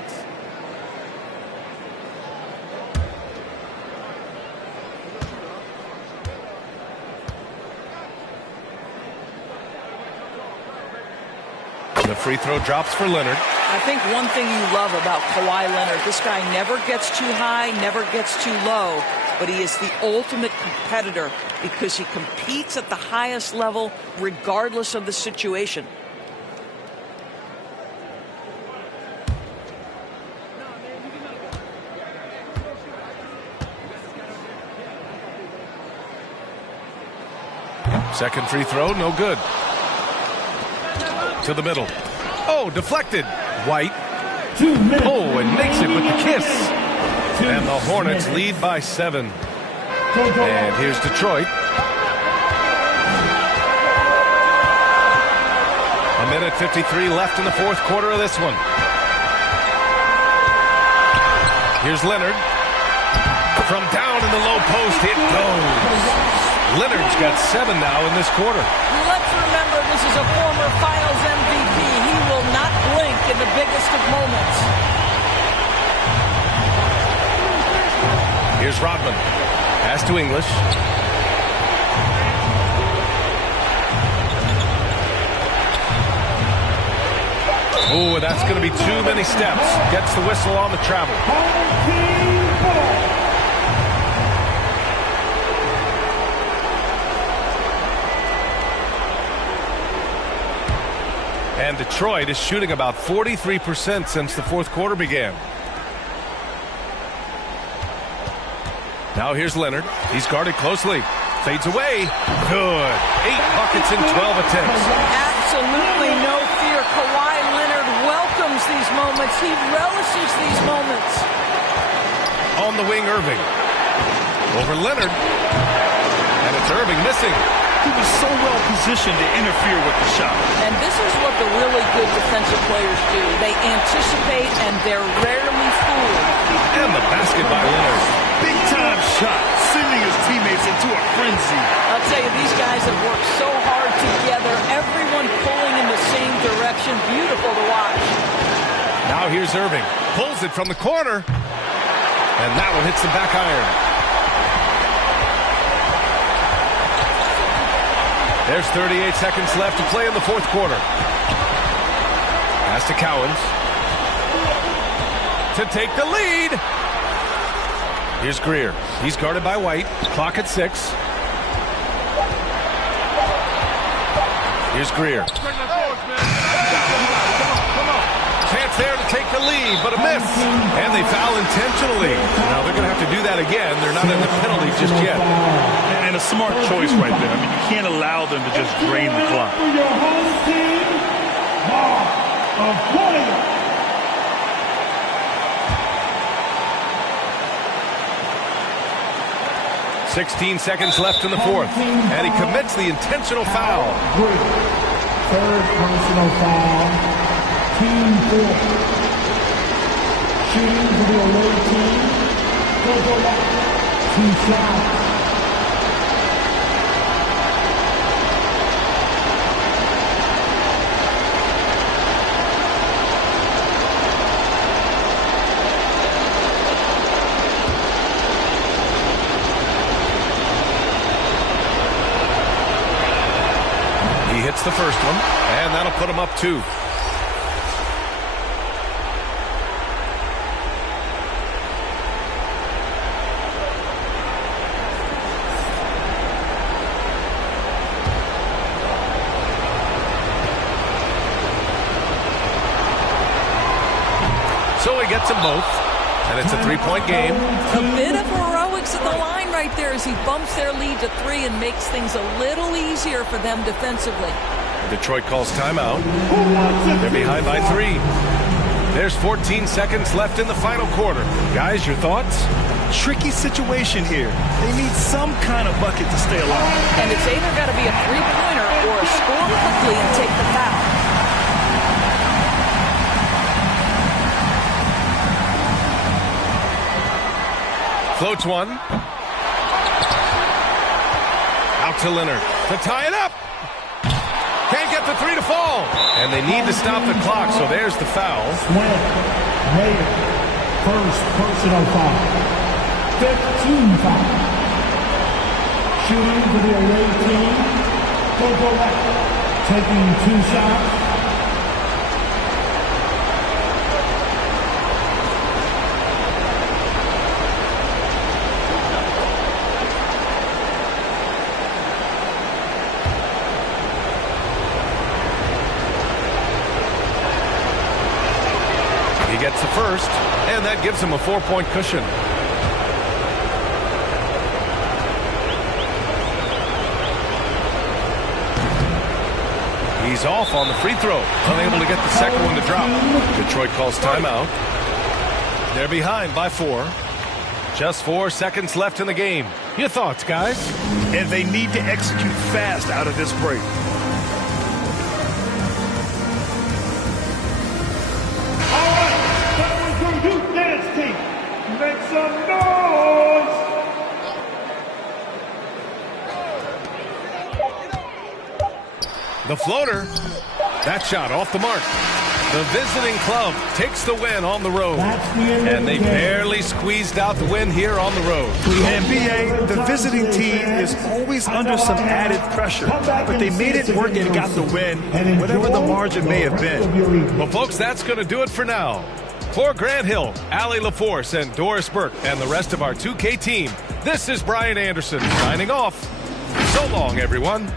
The free throw drops for Leonard. I think one thing you love about Kawhi Leonard, this guy never gets too high, never gets too low, but he is the ultimate competitor because he competes at the highest level regardless of the situation. Second free throw, no good. To the middle. Oh, deflected. White. Oh, and makes it with the kiss. And the Hornets lead by 7. And here's Detroit. A minute 53 left in the fourth quarter of this one. Here's Leonard. From down in the low post, it goes. Leonard's got 7 now in this quarter. Let's remember this is a former Finals MVP. He will not blink in the biggest of moments. Here's Rodman. Pass to English. Oh, that's going to be too many steps. Gets the whistle on the travel. And Detroit is shooting about 43% since the fourth quarter began. Now here's Leonard. He's guarded closely. Fades away. Good. 8 buckets in 12 attempts. Absolutely no fear. Kawhi Leonard welcomes these moments. He relishes these moments. On the wing, Irving. Over Leonard. And it's Irving missing. He was so well positioned to interfere with the shot. And this is what the really good defensive players do. They anticipate and they're rarely fooled. And the basket by Leonard. Big time shot, sending his teammates into a frenzy. I'll tell you, these guys have worked so hard together. Everyone pulling in the same direction. Beautiful to watch. Now here's Irving. Pulls it from the corner. And that one hits the back iron. There's 38 seconds left to play in the fourth quarter. Pass to Cowens. To take the lead. Here's Greer. He's guarded by White. Clock at 6. Here's Greer. Chance there to take the lead, but a miss. And they foul intentionally. Now they're going to have to do that again. They're not in the penalty just yet. And a smart choice right there. I mean, you can't allow them to just drain the clock. For your home team, Mark of Warrior. 16 seconds left in the fourth, and he commits the intentional foul. Third personal foul, team 4. Shooting for the away team, Kozovac, 2 shots. Hits the first one, and that'll put him up 2. So he gets them both, and it's a 3-point game. A bit of heroics at the line right there as he bumps their lead to 3 and makes things a little easier for them defensively. Detroit calls timeout. They're behind by 3. There's 14 seconds left in the final quarter. Guys, your thoughts? Tricky situation here. They need some kind of bucket to stay alive. And it's either got to be a three-pointer or score quickly and take the foul. Floats one. Out to Leonard to tie it up. Can't get the 3 to fall. And they need to stop the clock, so there's the foul. Swin, Mayer, first personal foul. 15 foul. Shooting for the away team, Kozovac, taking 2 shots. He gets the first, and that gives him a 4-point cushion. He's off on the free throw, unable to get the second one to drop. Detroit calls timeout. They're behind by 4. Just 4 seconds left in the game. Your thoughts, guys? And they need to execute fast out of this break. Make some noise! The floater. That shot off the mark. The visiting club takes the win on the road. And they barely squeezed out the win here on the road. And BA, the visiting team is always under some added pressure. But they made it work and got the win, whatever the margin may have been. Well, folks, that's going to do it for now. For Grant Hill, Allie LaForce, and Doris Burke, and the rest of our 2K team, this is Brian Anderson signing off. So long, everyone.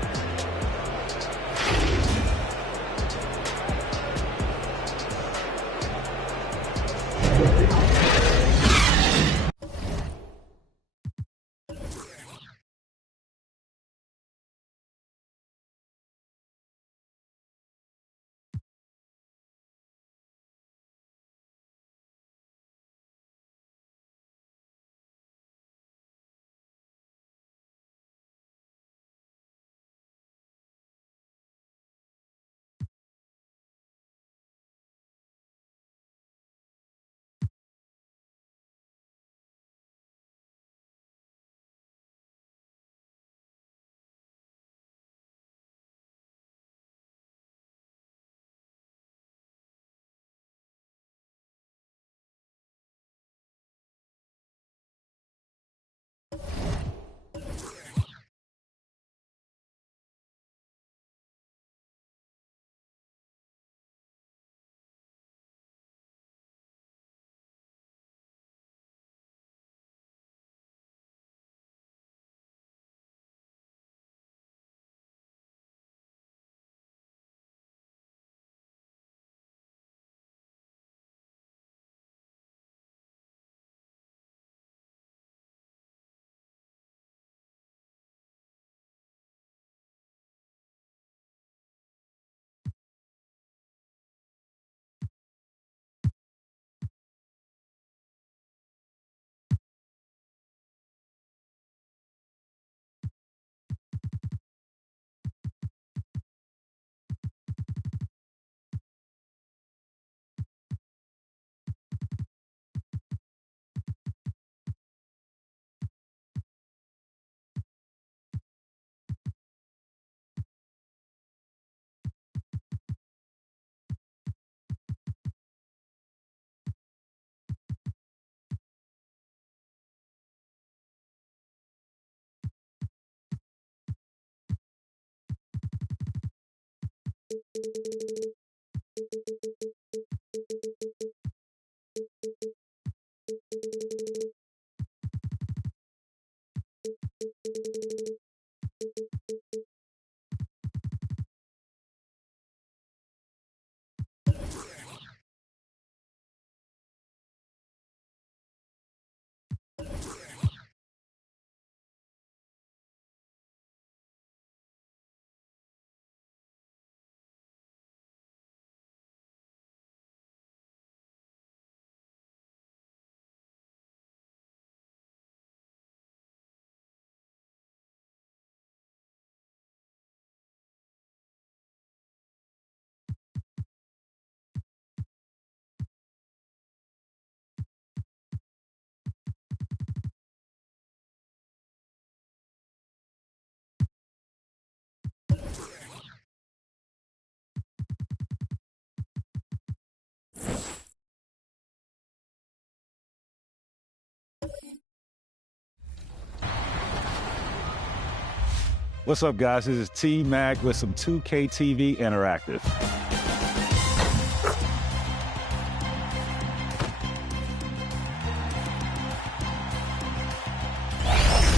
What's up, guys? This is T-Mac with some 2K TV Interactive.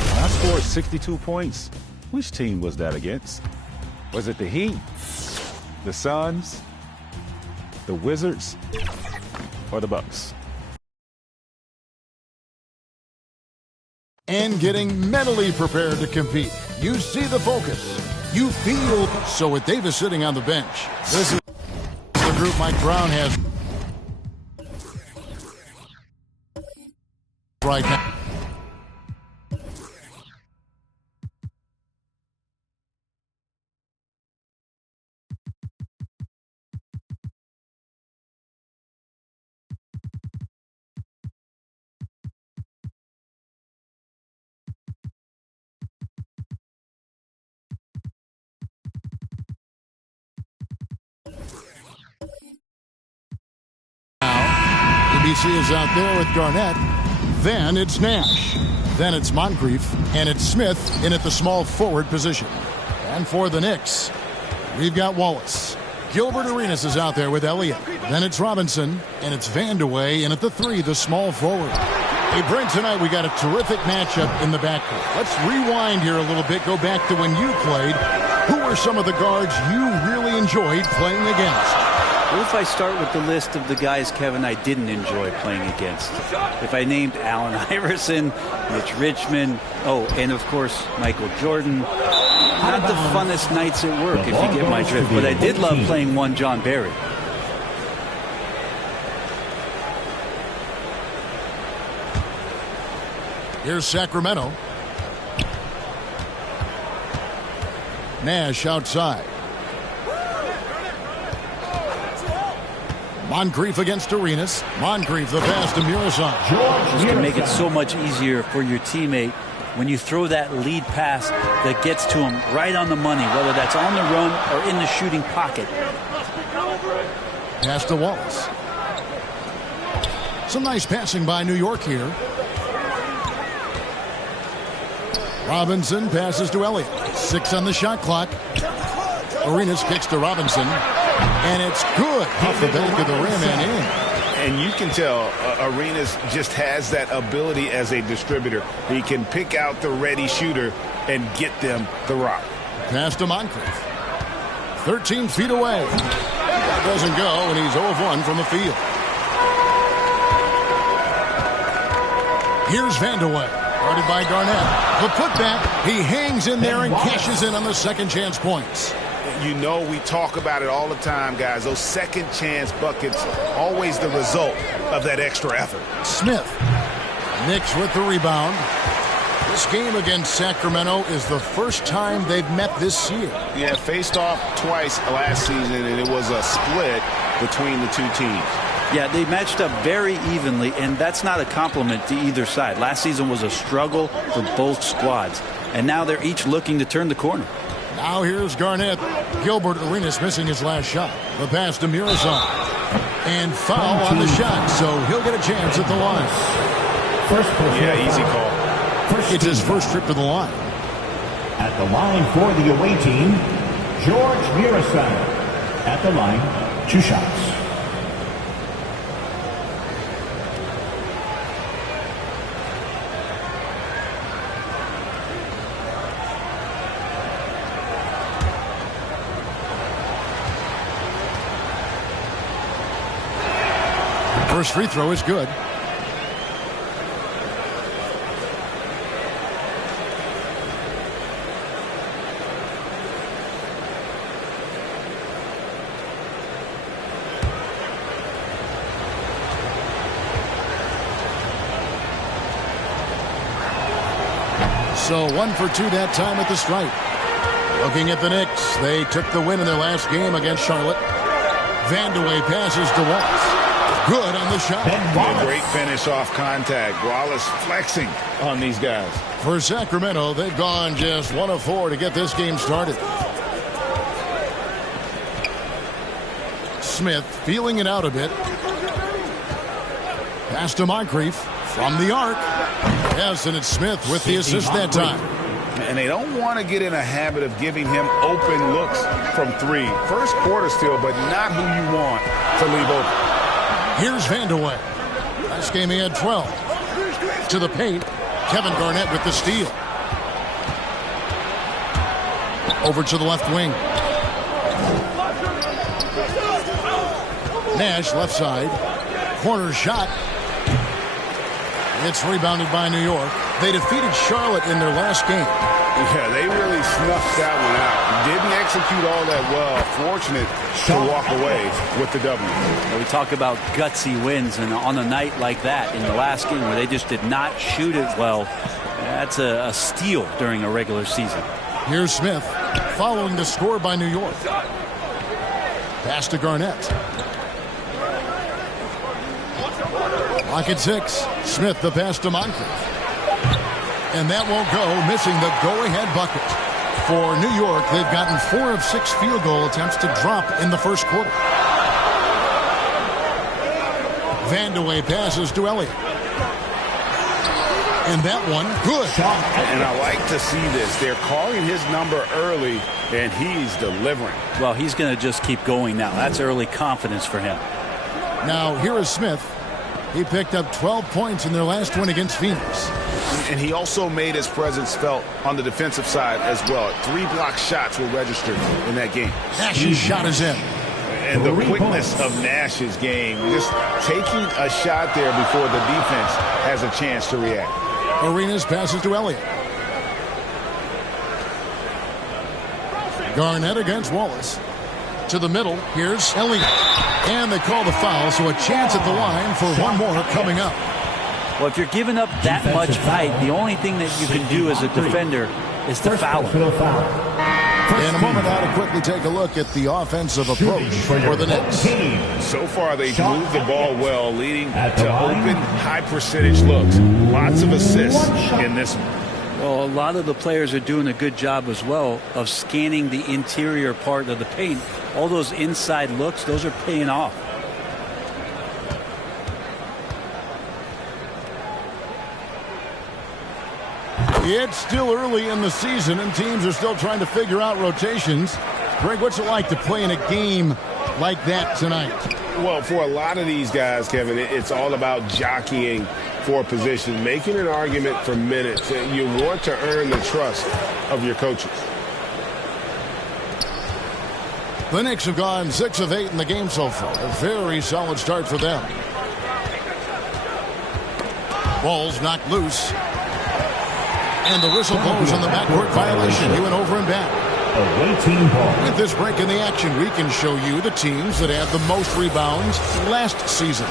When I scored 62 points, which team was that against? Was it the Heat, the Suns, the Wizards, or the Bucks? And getting mentally prepared to compete. You see the focus. You feel. So with Davis sitting on the bench, this is the group Mike Brown has right now. ABC is out there with Garnett. Then it's Nash. Then it's Moncrief. And it's Smith in at the small forward position. And for the Knicks, we've got Wallace. Gilbert Arenas is out there with Elliott. Then it's Robinson. And it's Vandeweghe in at the 3, the small forward. Hey, Brent, tonight we got a terrific matchup in the backcourt. Let's rewind here a little bit. Go back to when you played. Who were some of the guards you really enjoyed playing against? What if I start with the list of the guys, Kevin, I didn't enjoy playing against? If I named Allen Iverson, Mitch Richmond, and of course, Michael Jordan. Not the funnest nights at work, if you get my drift. But I did love playing one John Barry. Here's Sacramento. Nash outside. Moncrief against Arenas. Moncrief, the pass to Murison. Just can make it so much easier for your teammate when you throw that lead pass that gets to him right on the money, whether that's on the run or in the shooting pocket. Pass to Wallace. Some nice passing by New York here. Robinson passes to Elliott. 6 on the shot clock. Arenas kicks to Robinson. And it's good off the back of the rim and in. And you can tell Arenas just has that ability as a distributor. He can pick out the ready shooter and get them the rock. Pass to Moncrief. 13 feet away. That doesn't go, and he's 0 of 1 from the field. Here's Vandeweghe. Guarded by Garnett. The putback. He hangs in there and cashes in on the second chance points. You know, we talk about it all the time, guys. Those second chance buckets, always the result of that extra effort. Smith. Knicks with the rebound. This game against Sacramento is the first time they've met this year. Yeah, faced off twice last season, and it was a split between the two teams. Yeah, they matched up very evenly, and that's not a compliment to either side. Last season was a struggle for both squads, and now they're each looking to turn the corner. Now here's Garnett. Gilbert Arenas missing his last shot. The pass to Murison. And foul on the shot, so he'll get a chance at the line. Yeah, easy call. It's his first trip to the line. At the line for the away team, George Murison. At the line, 2 shots. First free throw is good. So 1 for 2 that time at the stripe. Looking at the Knicks, they took the win in their last game against Charlotte. Vandeweghe passes to Wallace. Good on the shot. A great finish off contact. Wallace flexing on these guys. For Sacramento, they've gone just 1 of 4 to get this game started. Smith feeling it out a bit. Pass to Moncrief from the arc. Yes, and it's Smith with the assist that time. And they don't want to get in a habit of giving him open looks from 3. First quarter still, but not who you want to leave open. Here's Vandeweghe. Last game he had 12. To the paint. Kevin Garnett with the steal. Over to the left wing. Nash left side. Corner shot. It's rebounded by New York. They defeated Charlotte in their last game. Yeah, they really snuffed that one out. Didn't execute all that well. Fortunate to walk away with the W. We talk about gutsy wins, and on a night like that in the last game where they just did not shoot it well, that's a steal during a regular season. Here's Smith following the score by New York. Pass to Garnett. Lock at 6. Smith the pass to Moncrief. And that won't go, missing the go-ahead bucket. For New York, they've gotten 4 of 6 field goal attempts to drop in the first quarter. Vandeweghe passes to Elliott. And that one, good. And I like to see this. They're calling his number early, and he's delivering. Well, he's going to just keep going now. That's early confidence for him. Now, here is Smith. He picked up 12 points in their last win against Phoenix. And he also made his presence felt on the defensive side as well. 3 block shots were registered in that game. Nash's shot is in. And the quickness of Nash's game, just taking a shot there before the defense has a chance to react. Arenas passes to Elliott. Garnett against Wallace. To the middle, here's Elliott. And they call the foul, so a chance at the line for one more coming up. Well, if you're giving up that much height, the only thing that you can do as a defender is to foul him. In a moment now to quickly take a look at the offensive approach for the Knicks. So far, they've moved the ball well, leading to open, high-percentage looks. Lots of assists in this one. Well, a lot of the players are doing a good job as well of scanning the interior part of the paint. All those inside looks, those are paying off. It's still early in the season, and teams are still trying to figure out rotations. Greg, what's it like to play in a game like that tonight? Well, for a lot of these guys, Kevin, it's all about jockeying for position, making an argument for minutes. You want to earn the trust of your coaches. The Knicks have gone 6 of 8 in the game so far. A very solid start for them. Ball's knocked loose. And the whistle blows on the backcourt violation. He went over and back. With this break in the action, we can show you the teams that had the most rebounds last season.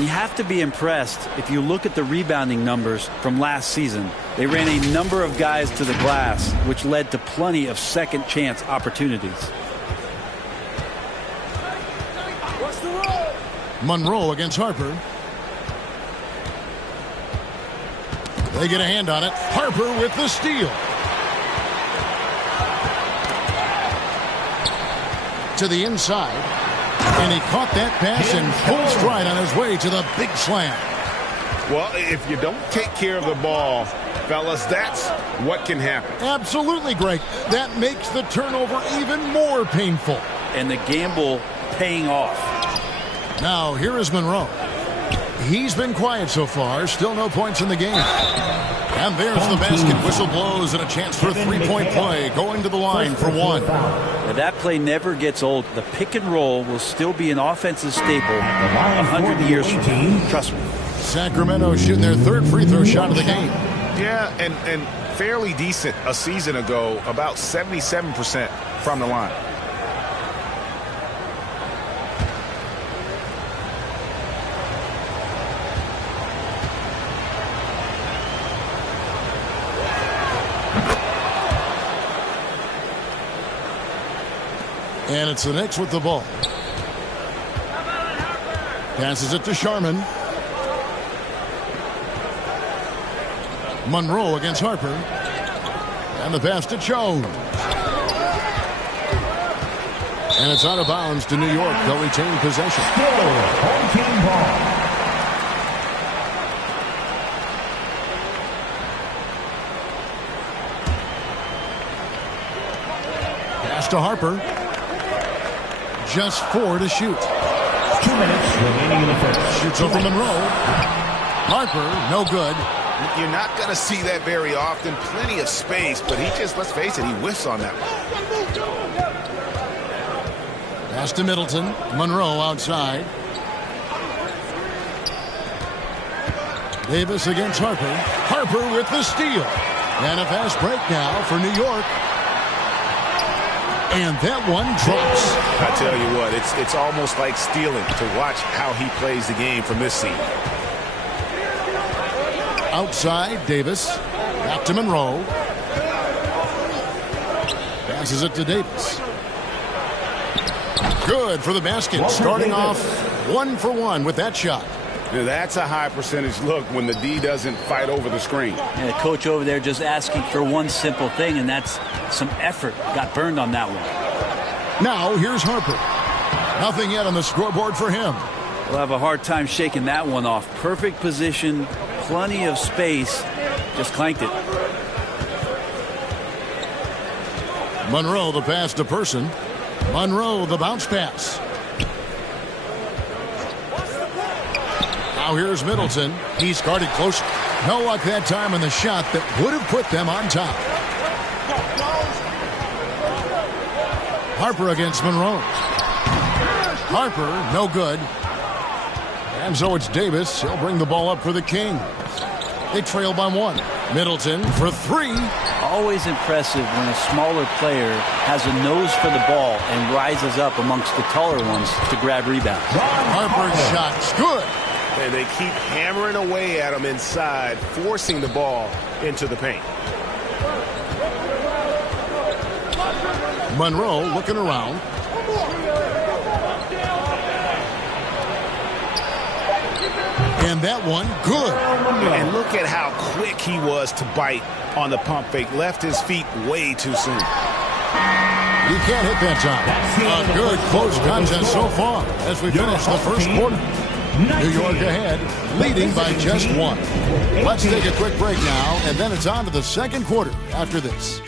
You have to be impressed if you look at the rebounding numbers from last season. They ran a number of guys to the glass, which led to plenty of second chance opportunities. Monroe against Harper. They get a hand on it. Harper with the steal. To the inside. And he caught that pass in full stride on his way to the big slam. Well, if you don't take care of the ball, fellas, that's what can happen. Absolutely, Greg. That makes the turnover even more painful. and the gamble paying off. Now, here is Monroe. He's been quiet so far. Still no points in the game. And there's the basket. Whistle blows and a chance for a three-point play. Going to the line for one. Now, that play never gets old. The pick and roll will still be an offensive staple 100 years from now. Trust me. Sacramento shooting their third free throw shot of the game. Yeah, and fairly decent a season ago, about 77% from the line. And it's the Knicks with the ball. Passes it to Sharman. Monroe against Harper. And the pass to Jones. And it's out of bounds to New York. They'll retain possession. Home team ball. Pass to Harper. Just 4 to shoot. 2 minutes remaining in the first. Shoots over Monroe. Harper, no good. You're not going to see that very often. Plenty of space, but he just, let's face it, he whiffs on that one. Pass to Middleton. Monroe outside. Davis against Harper. Harper with the steal. And a fast break now for New York. And that one drops. I tell you what, it's almost like stealing to watch how he plays the game from this seat. Outside, Davis. Back to Monroe. Passes it to Davis. Good for the basket. Starting off 1 for 1 with that shot. That's a high percentage look when the D doesn't fight over the screen. And the coach over there just asking for one simple thing, and that's some effort. Got burned on that one. Now here's Harper. Nothing yet on the scoreboard for him. We'll have a hard time shaking that one off. Perfect position, plenty of space. Just clanked it. Monroe the pass to Person. Monroe the bounce pass. Now here's Middleton. He's guarded close. No luck that time in the shot that would have put them on top. Harper against Monroe. Harper, no good. And so it's Davis. He'll bring the ball up for the Kings. They trail by 1. Middleton for 3. Always impressive when a smaller player has a nose for the ball and rises up amongst the taller ones to grab rebounds. Harper's shot's good. And they keep hammering away at him inside, forcing the ball into the paint. Monroe looking around. And that one, good. And look at how quick he was to bite on the pump fake. Left his feet way too soon. He can't hit that time. A good close contest so far as we finish the first quarter. New York ahead, leading by just 1. Let's take a quick break now, and then it's on to the second quarter after this.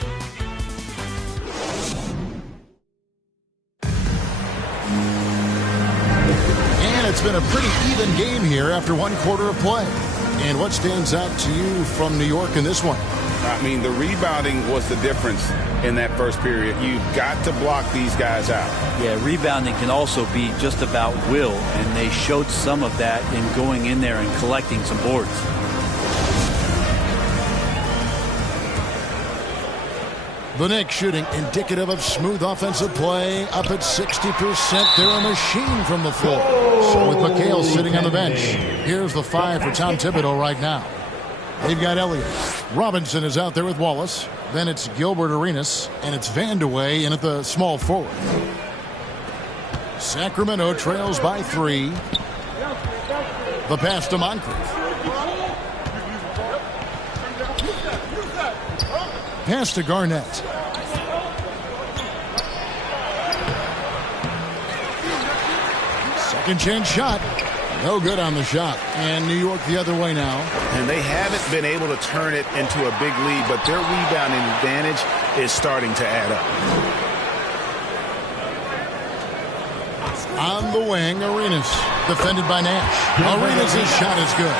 And it's been a pretty even game here after 1 quarter of play. And what stands out to you from New York in this one? I mean, the rebounding was the difference in that first period. You've got to block these guys out. Yeah, rebounding can also be just about will, and they showed some of that in going in there and collecting some boards. The Knicks shooting indicative of smooth offensive play, up at 60%. They're a machine from the floor. So with McHale sitting on the bench, here's the 5 for Tom Thibodeau right now. They've got Elliott. Robinson is out there with Wallace. Then it's Gilbert Arenas, and it's Vandeweghe in at the small forward. Sacramento trails by 3. The pass to Moncrief. Pass to Garnett. Second chance shot. No good on the shot. And New York the other way now. And they haven't been able to turn it into a big lead, but their rebounding advantage is starting to add up. On the wing, Arenas. Defended by Nash. Arenas' shot is good.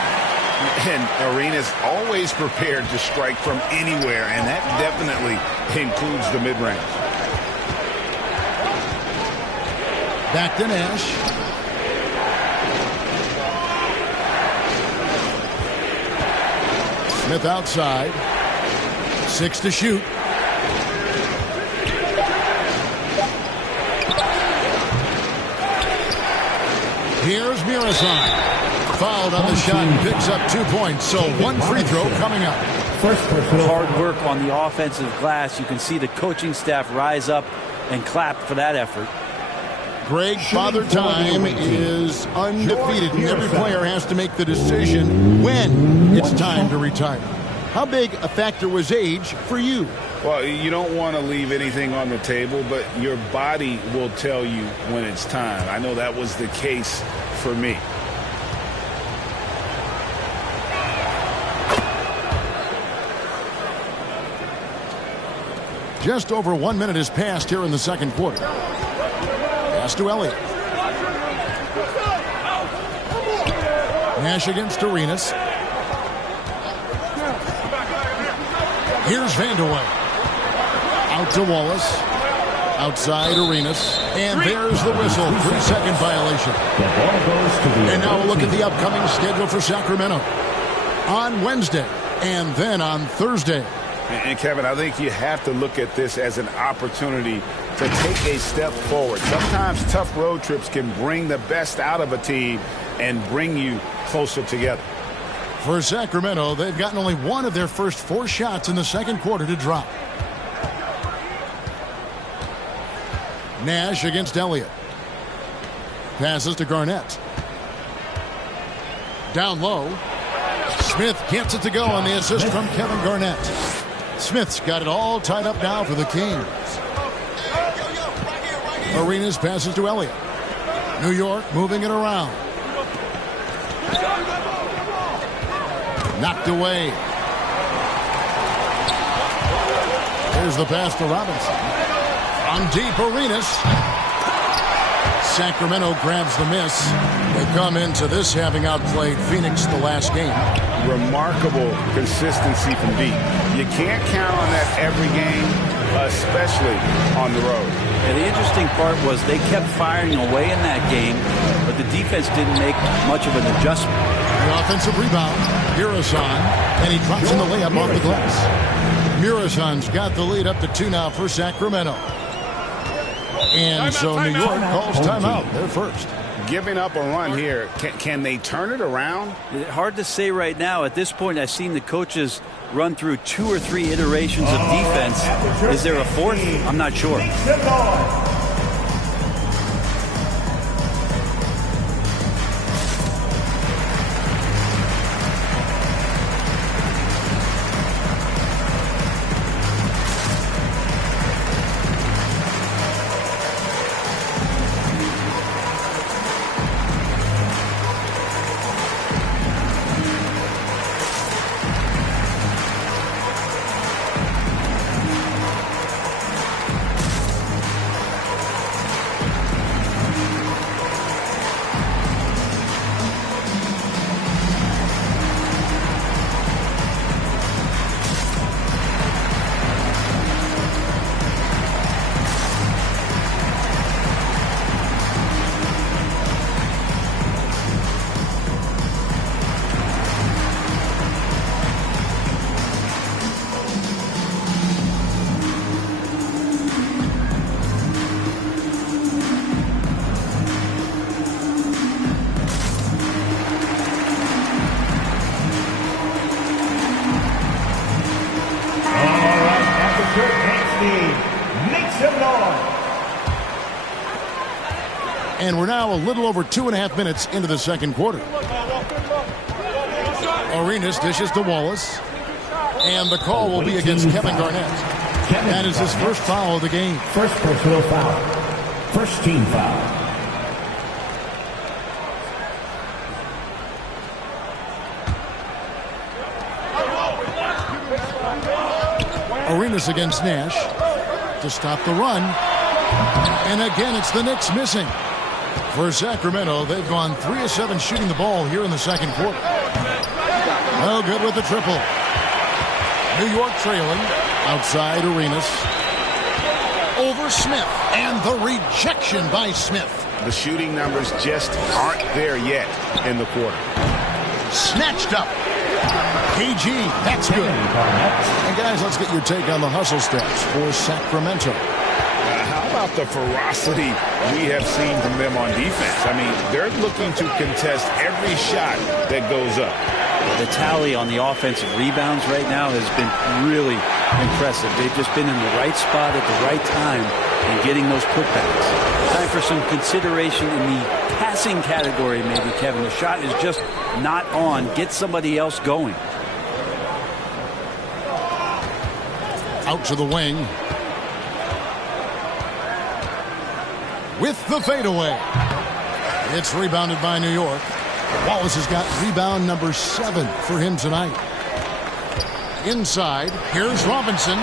And Arenas always prepared to strike from anywhere, and that definitely includes the mid-range. Back to Nash. Smith outside. 6 to shoot. Here's Mirazan. Fouled on the shot and picks up 2 points. So 1 free throw coming up. Hard work on the offensive glass. You can see the coaching staff rise up and clap for that effort. Greg, Father Time is undefeated, and every player has to make the decision when it's time to retire. How big a factor was age for you? Well, you don't want to leave anything on the table, but your body will tell you when it's time. I know that was the case for me. Just over 1 minute has passed here in the second quarter. Pass to Elliott. Nash against Arenas. Here's Vandeweghe. Out to Wallace. Outside Arenas. And there's the whistle. 3-second violation. And now we'll look at the upcoming schedule for Sacramento. On Wednesday and then on Thursday. And Kevin, I think you have to look at this as an opportunity to take a step forward. Sometimes tough road trips can bring the best out of a team and bring you closer together. For Sacramento, they've gotten only one of their first 4 shots in the second quarter to drop. Nash against Elliott. Passes to Garnett. Down low. Smith gets it to go on the assist from Kevin Garnett. Smith's got it all tied up now for the Kings. Arenas passes to Elliott. New York moving it around. Knocked away. Here's the pass to Robinson. On deep, Arenas. Sacramento grabs the miss. They come into this having outplayed Phoenix the last game. Remarkable consistency from deep. You can't count on that every game, especially on the road. And the interesting part was they kept firing away in that game, but the defense didn't make much of an adjustment. The offensive rebound, Mirazan, and he drops in the layup off the glass. Mirazan's got the lead up to 2 now for Sacramento. And so New York calls timeout. They're first. Giving up a run here. Can they turn it around? Hard to say right now. At this point, I've seen the coaches run through 2 or 3 iterations of defense. Is there a fourth? I'm not sure. And we're now a little over 2.5 minutes into the second quarter. Arenas dishes to Wallace. And the call will be against Kevin Garnett. That is his first foul of the game. First personal foul. First team foul. Arenas against Nash to stop the run. And again, it's the Knicks missing. For Sacramento, they've gone 3 of 7 shooting the ball here in the second quarter. No good with the triple. New York trailing. Outside Arenas. Over Smith. And the rejection by Smith. The shooting numbers just aren't there yet in the quarter. Snatched up. KG, that's good. And guys, let's get your take on the hustle stats for Sacramento. How about the ferocity we have seen from them on defense? I mean, they're looking to contest every shot that goes up. The tally on the offensive rebounds right now has been really impressive. They've just been in the right spot at the right time and getting those putbacks. Time for some consideration in the passing category, maybe, Kevin. The shot is just not on. Get somebody else going. Out to the wing. With the fadeaway. It's rebounded by New York. Wallace has got rebound number 7 for him tonight. Inside, here's Robinson.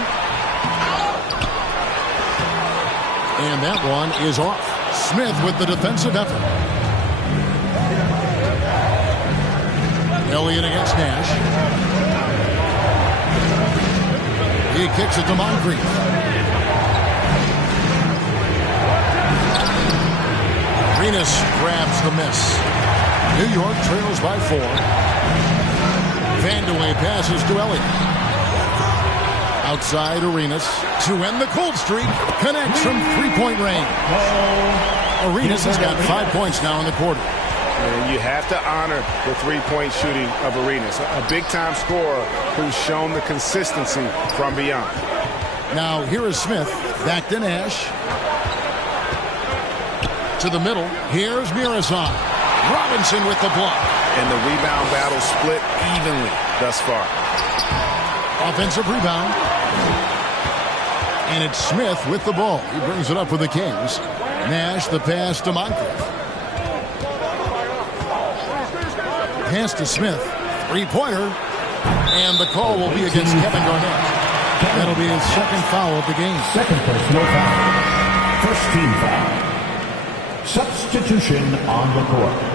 And that one is off. Smith with the defensive effort. Elliott against Nash. He kicks it to Moncrief. Arenas grabs the miss. New York trails by 4. Vandeweghe passes to Elliott. Outside Arenas to end the cold streak. Connects from 3-point range. Arenas has got 5 points now in the quarter. And you have to honor the 3-point shooting of Arenas. A big-time scorer who's shown the consistency from beyond. Now here is Smith. Back to Nash. To the middle. Here's Mirazon. Robinson with the block. And the rebound battle split evenly thus far. Offensive rebound. And it's Smith with the ball. He brings it up for the Kings. Nash the pass to Moncrief. Pass to Smith. 3-pointer. And the call will be against Kevin Garnett. That'll be his second foul of the game. Second personal foul. First team foul. Substitution on the court.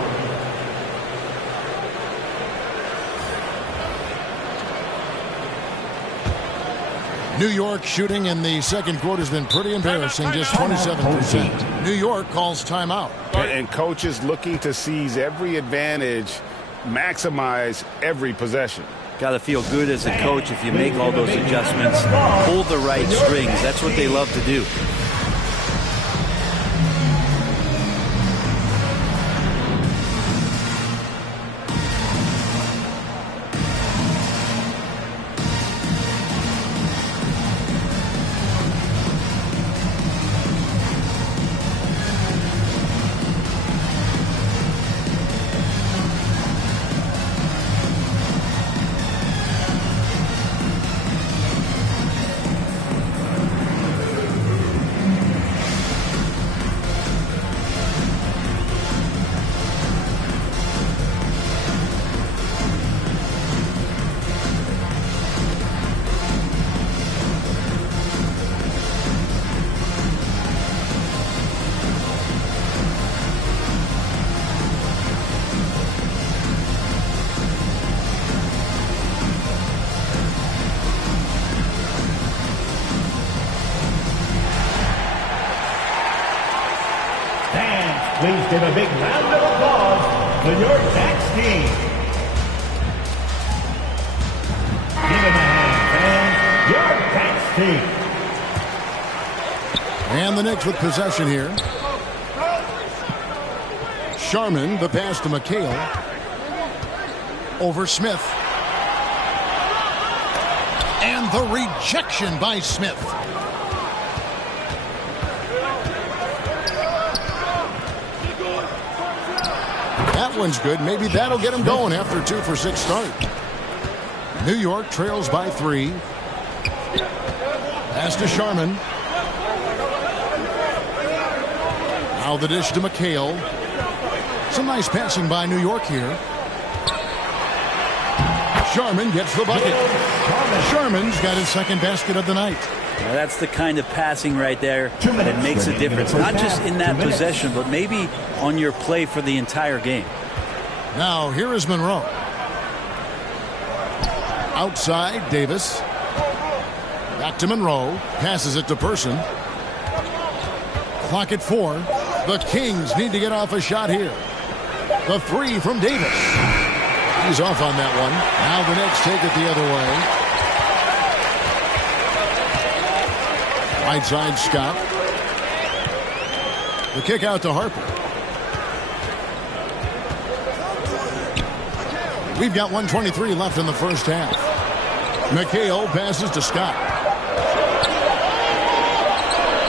New York shooting in the second quarter has been pretty embarrassing, just 27%. New York calls timeout. And coaches looking to seize every advantage, maximize every possession. Got to feel good as a coach if you make all those adjustments. Pull the right strings. That's what they love to do. Please give a big round of applause to your Knicks team. Give him a hand, fans. Your Knicks team. And the Knicks with possession here. Sharman, the pass to McHale. Over Smith. And the rejection by Smith. That one's good. Maybe that'll get him going after a 2-for-6 start. New York trails by 3. Pass to Sharman. Now the dish to McHale. Some nice passing by New York here. Sharman gets the bucket. Sharman's got his second basket of the night. Now that's the kind of passing right there that makes a difference, not just in that possession, but maybe on your play for the entire game. Now, here is Monroe. Outside, Davis. Back to Monroe. Passes it to Person. Clock at 4. The Kings need to get off a shot here. The 3 from Davis. He's off on that one. Now the Knicks take it the other way. Right side, Scott. The kick out to Harper. We've got 1:23 left in the first half. McHale passes to Scott.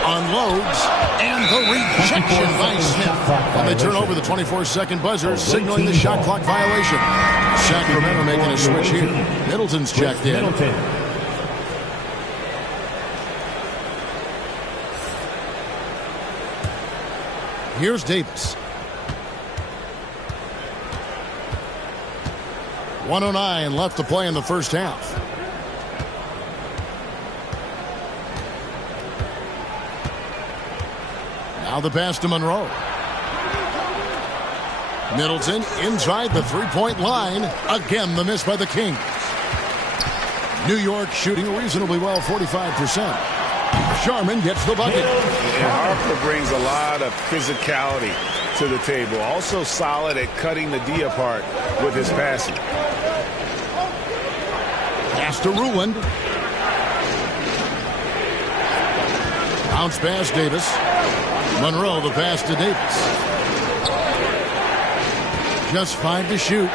Unloads, and the rejection by Smith. And they turn over the 24-second buzzer, signaling the shot clock violation. Sacramento making a switch here. Middleton's checked in. Here's Davis. 1:09 left to play in the first half. Now the pass to Monroe. Middleton inside the three-point line. Again, the miss by the Kings. New York shooting reasonably well, 45%. Sharman gets the bucket. And Harper brings a lot of physicality to the table. Also solid at cutting the D apart with his passing. Pass to Ruland. Bounce pass Davis. Monroe the pass to Davis. Just 5 to shoot.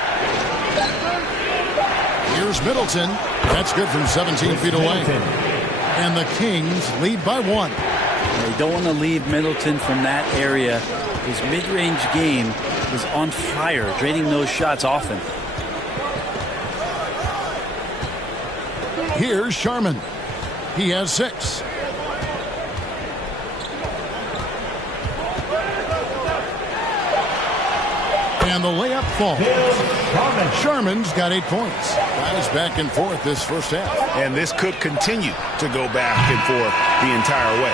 Here's Middleton. That's good from 17 feet away. And the Kings lead by 1. They don't want to leave Middleton from that area. His mid-range game is on fire, draining those shots often. Here's Sharman. He has 6. And the layup falls. Sharman's got 8 points. Guys back and forth this first half. And this could continue to go back and forth the entire way.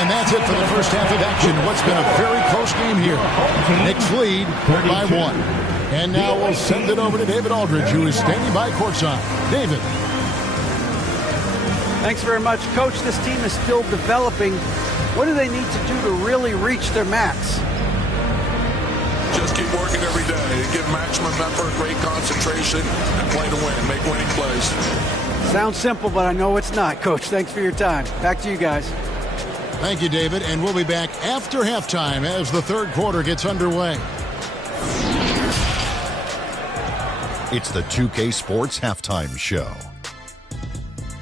And that's it for the first half of action. What's been a very close game here. Knicks lead by 1. And now we'll send it over to David Aldridge, who is standing by courtside. David. Thanks very much, Coach. This team is still developing. What do they need to do to really reach their max? Just keep working every day. Give maximum effort, great concentration, and play to win. Make winning plays. Sounds simple, but I know it's not, Coach. Thanks for your time. Back to you guys. Thank you, David. And we'll be back after halftime as the third quarter gets underway. It's the 2K Sports Halftime Show.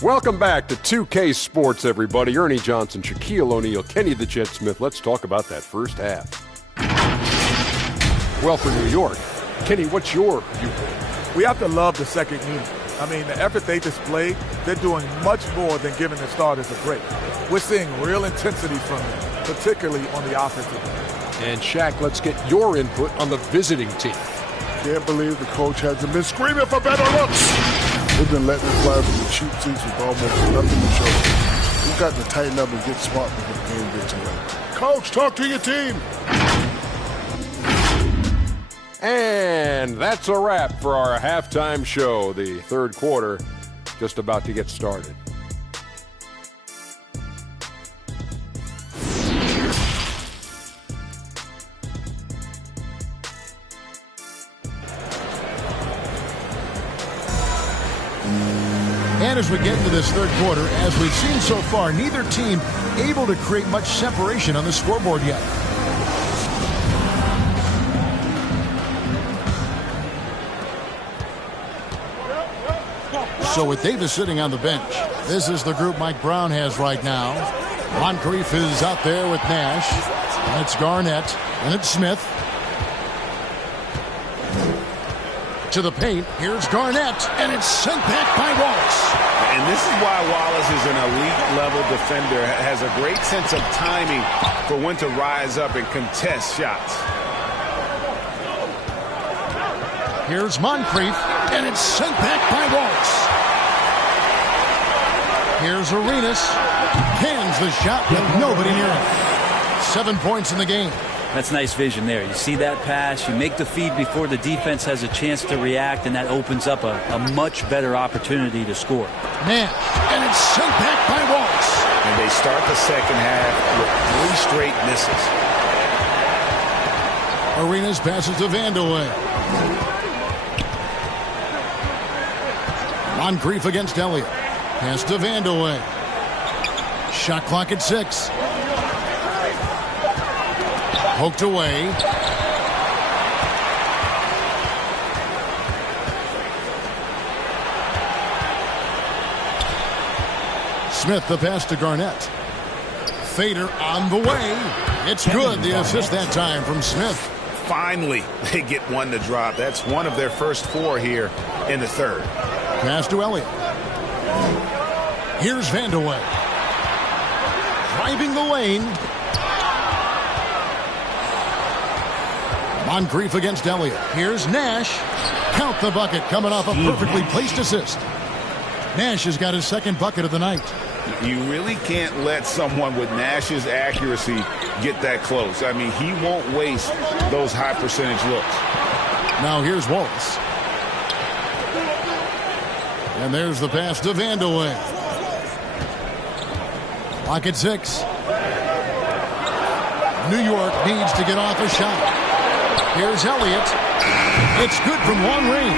Welcome back to 2K Sports, everybody. Ernie Johnson, Shaquille O'Neal, Kenny the Jet Smith. Let's talk about that first half. Well, for New York, Kenny, what's your viewpoint? We have to love the second unit. I mean, the effort they displayed, they're doing much more than giving the starters a break. We're seeing real intensity from them, particularly on the offensive end. And Shaq, let's get your input on the visiting team. Can't believe the coach hasn't been screaming for better looks. They've been letting it fly from the cheap seats with almost nothing to show. We've got to tighten up and get smart before the game gets away. Coach, talk to your team. And that's a wrap for our halftime show. The third quarter just about to get started. And as we get into this third quarter, as we've seen so far, neither team able to create much separation on the scoreboard yet. So with Davis sitting on the bench, this is the group Mike Brown has right now. Moncrief is out there with Nash. And it's Garnett. And it's Smith. To the paint. Here's Garnett. And it's sent back by Wallace. And this is why Wallace is an elite-level defender. Has a great sense of timing for when to rise up and contest shots. Here's Moncrief. And it's sent back by Wallace. Here's Arenas. Cans the shot with nobody near him. 7 points in the game. That's nice vision there. You see that pass, you make the feed before the defense has a chance to react, and that opens up a much better opportunity to score. Nash, and it's sent back by Wallace. And they start the second half with 3 straight misses. Arenas passes to Vandeweghe. Moncrief against Elliott. Pass to Vandeweghe. Shot clock at 6. Poked away. Smith the pass to Garnett. Fader on the way. It's good. The assist that time from Smith. Finally, they get one to drop. That's one of their first 4 here in the third. Pass to Elliott. Here's Vandeweghe. Driving the lane. Moncrief against Elliott. Here's Nash. Count the bucket coming off a perfectly placed assist. Nash has got his second bucket of the night. You really can't let someone with Nash's accuracy get that close. I mean, he won't waste those high percentage looks. Now here's Wallace. And there's the pass to Vandeweghe. Clock at 6. New York needs to get off a shot. Here's Elliott. It's good from long range.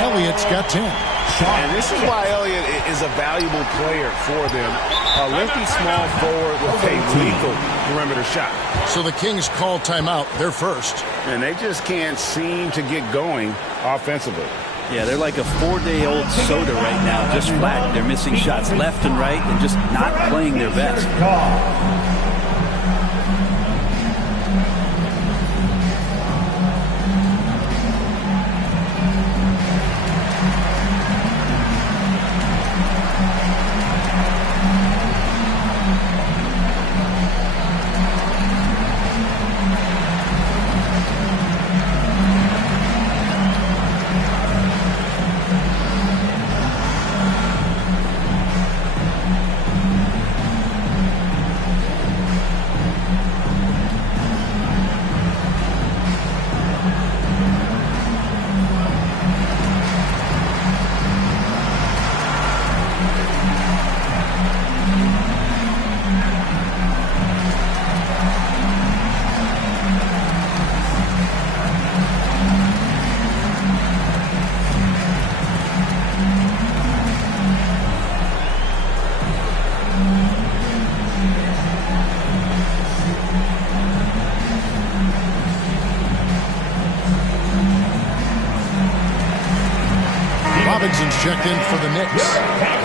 Elliott's got 10. And this is why Elliott is a valuable player for them. A lengthy small forward with a lethal perimeter shot. So the Kings call timeout. They're first. And they just can't seem to get going offensively. Yeah, they're like a 4-day-old soda right now, just flat. They're missing shots left and right and just not playing their best. Robinson's checked in for the Knicks.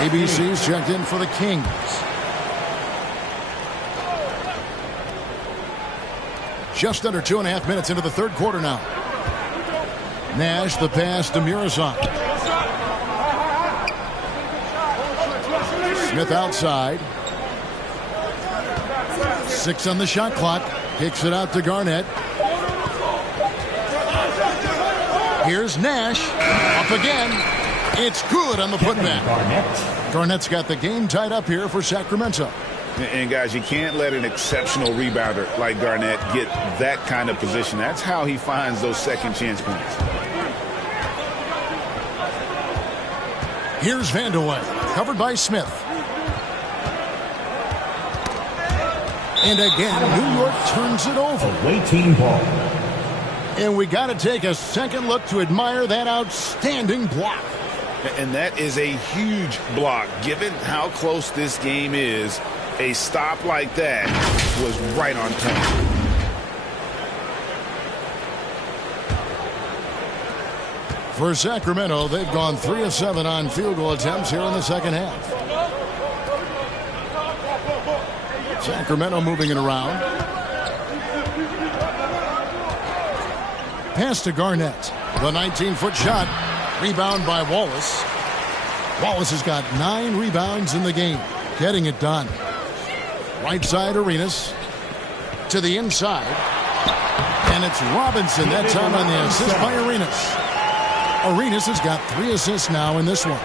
ABC's checked in for the Kings. Just under 2.5 minutes into the third quarter now. Nash the pass to Muresan. Smith outside. 6 on the shot clock. Kicks it out to Garnett. Here's Nash. Up again. It's good on the putback. Garnett's got the game tied up here for Sacramento. And guys, you can't let an exceptional rebounder like Garnett get that kind of position. That's how he finds those second chance points. Here's Vandeweghe, covered by Smith. And again, New York turns it over. Waiting ball. And we got to take a second look to admire that outstanding block. And that is a huge block. Given how close this game is, a stop like that was right on point. For Sacramento, they've gone 3 of 7 on field goal attempts here in the second half. Sacramento moving it around. Pass to Garnett. The 19-foot shot. Rebound by Wallace. Wallace has got 9 rebounds in the game. Getting it done. Right side Arenas. To the inside. And it's Robinson that time on the assist by Arenas. Arenas has got 3 assists now in this one.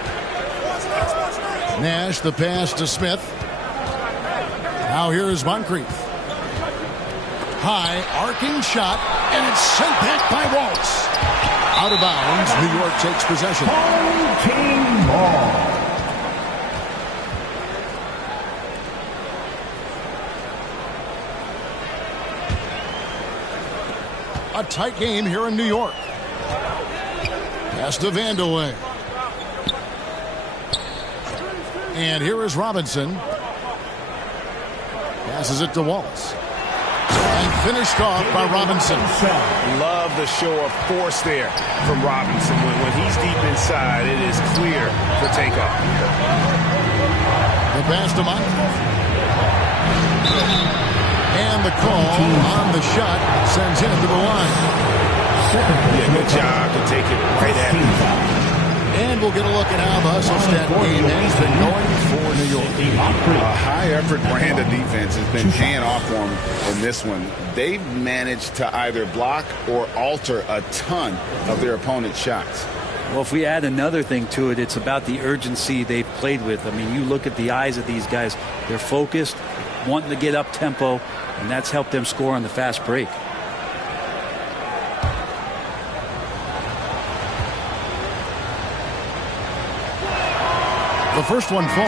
Nash, the pass to Smith. Now here is Moncrief. High, arcing shot, and it's sent back by Wallace. Out of bounds, New York takes possession. Home team ball. A tight game here in New York. Pass to Vandeweghe. And here is Robinson. Passes it to Wallace. And finished off by Robinson. Love the show of force there from Robinson. When he's deep inside, it is clear for takeoff. The pass to Moncrief. And the call on the shot sends him to the line. Yeah, good job to take it right at him. And we'll get a look at how the hustle stat game has been going for New York. A high-effort brand of defense has been paying off for them in this one. They've managed to either block or alter a ton of their opponent's shots. Well, if we add another thing to it, it's about the urgency they've played with. I mean, you look at the eyes of these guys. They're focused, wanting to get up tempo, and that's helped them score on the fast break. The first one falls,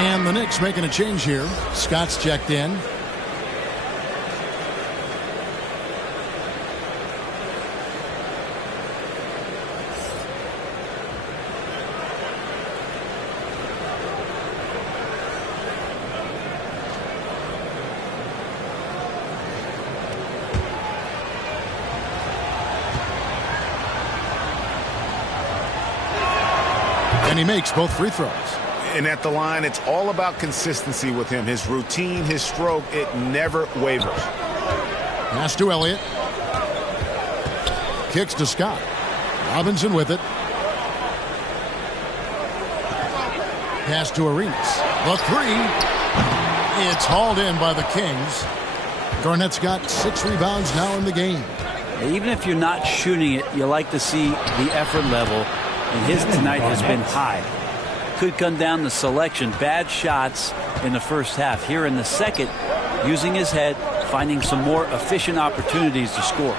and the Knicks making a change here. Scott's checked in. And he makes both free throws. And at the line, it's all about consistency with him. His routine, his stroke, it never wavers. Pass to Elliott. Kicks to Scott. Robinson with it. Pass to Arenas. The three. It's hauled in by the Kings. Garnett's got 6 rebounds now in the game. Even if you're not shooting it, you like to see the effort level. And his tonight has been high. Could come down to selection. Bad shots in the first half. Here in the second, using his head, finding some more efficient opportunities to score.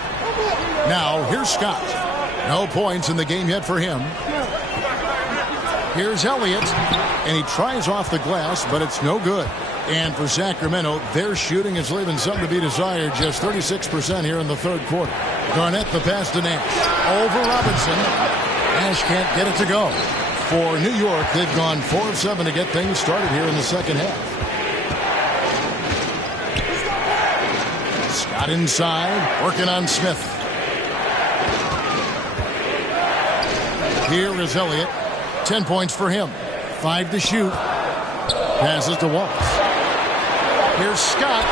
Now, here's Scott. No points in the game yet for him. Here's Elliott, and he tries off the glass, but it's no good. And for Sacramento, their shooting is leaving something to be desired. Just 36% here in the third quarter. Garnett, the pass to Nash. Over Robinson. Nash can't get it to go. For New York, they've gone 4 of 7 to get things started here in the second half. Scott inside, working on Smith. Here is Elliott. 10 points for him. 5 to shoot. Passes to Wallace. Here's Scott.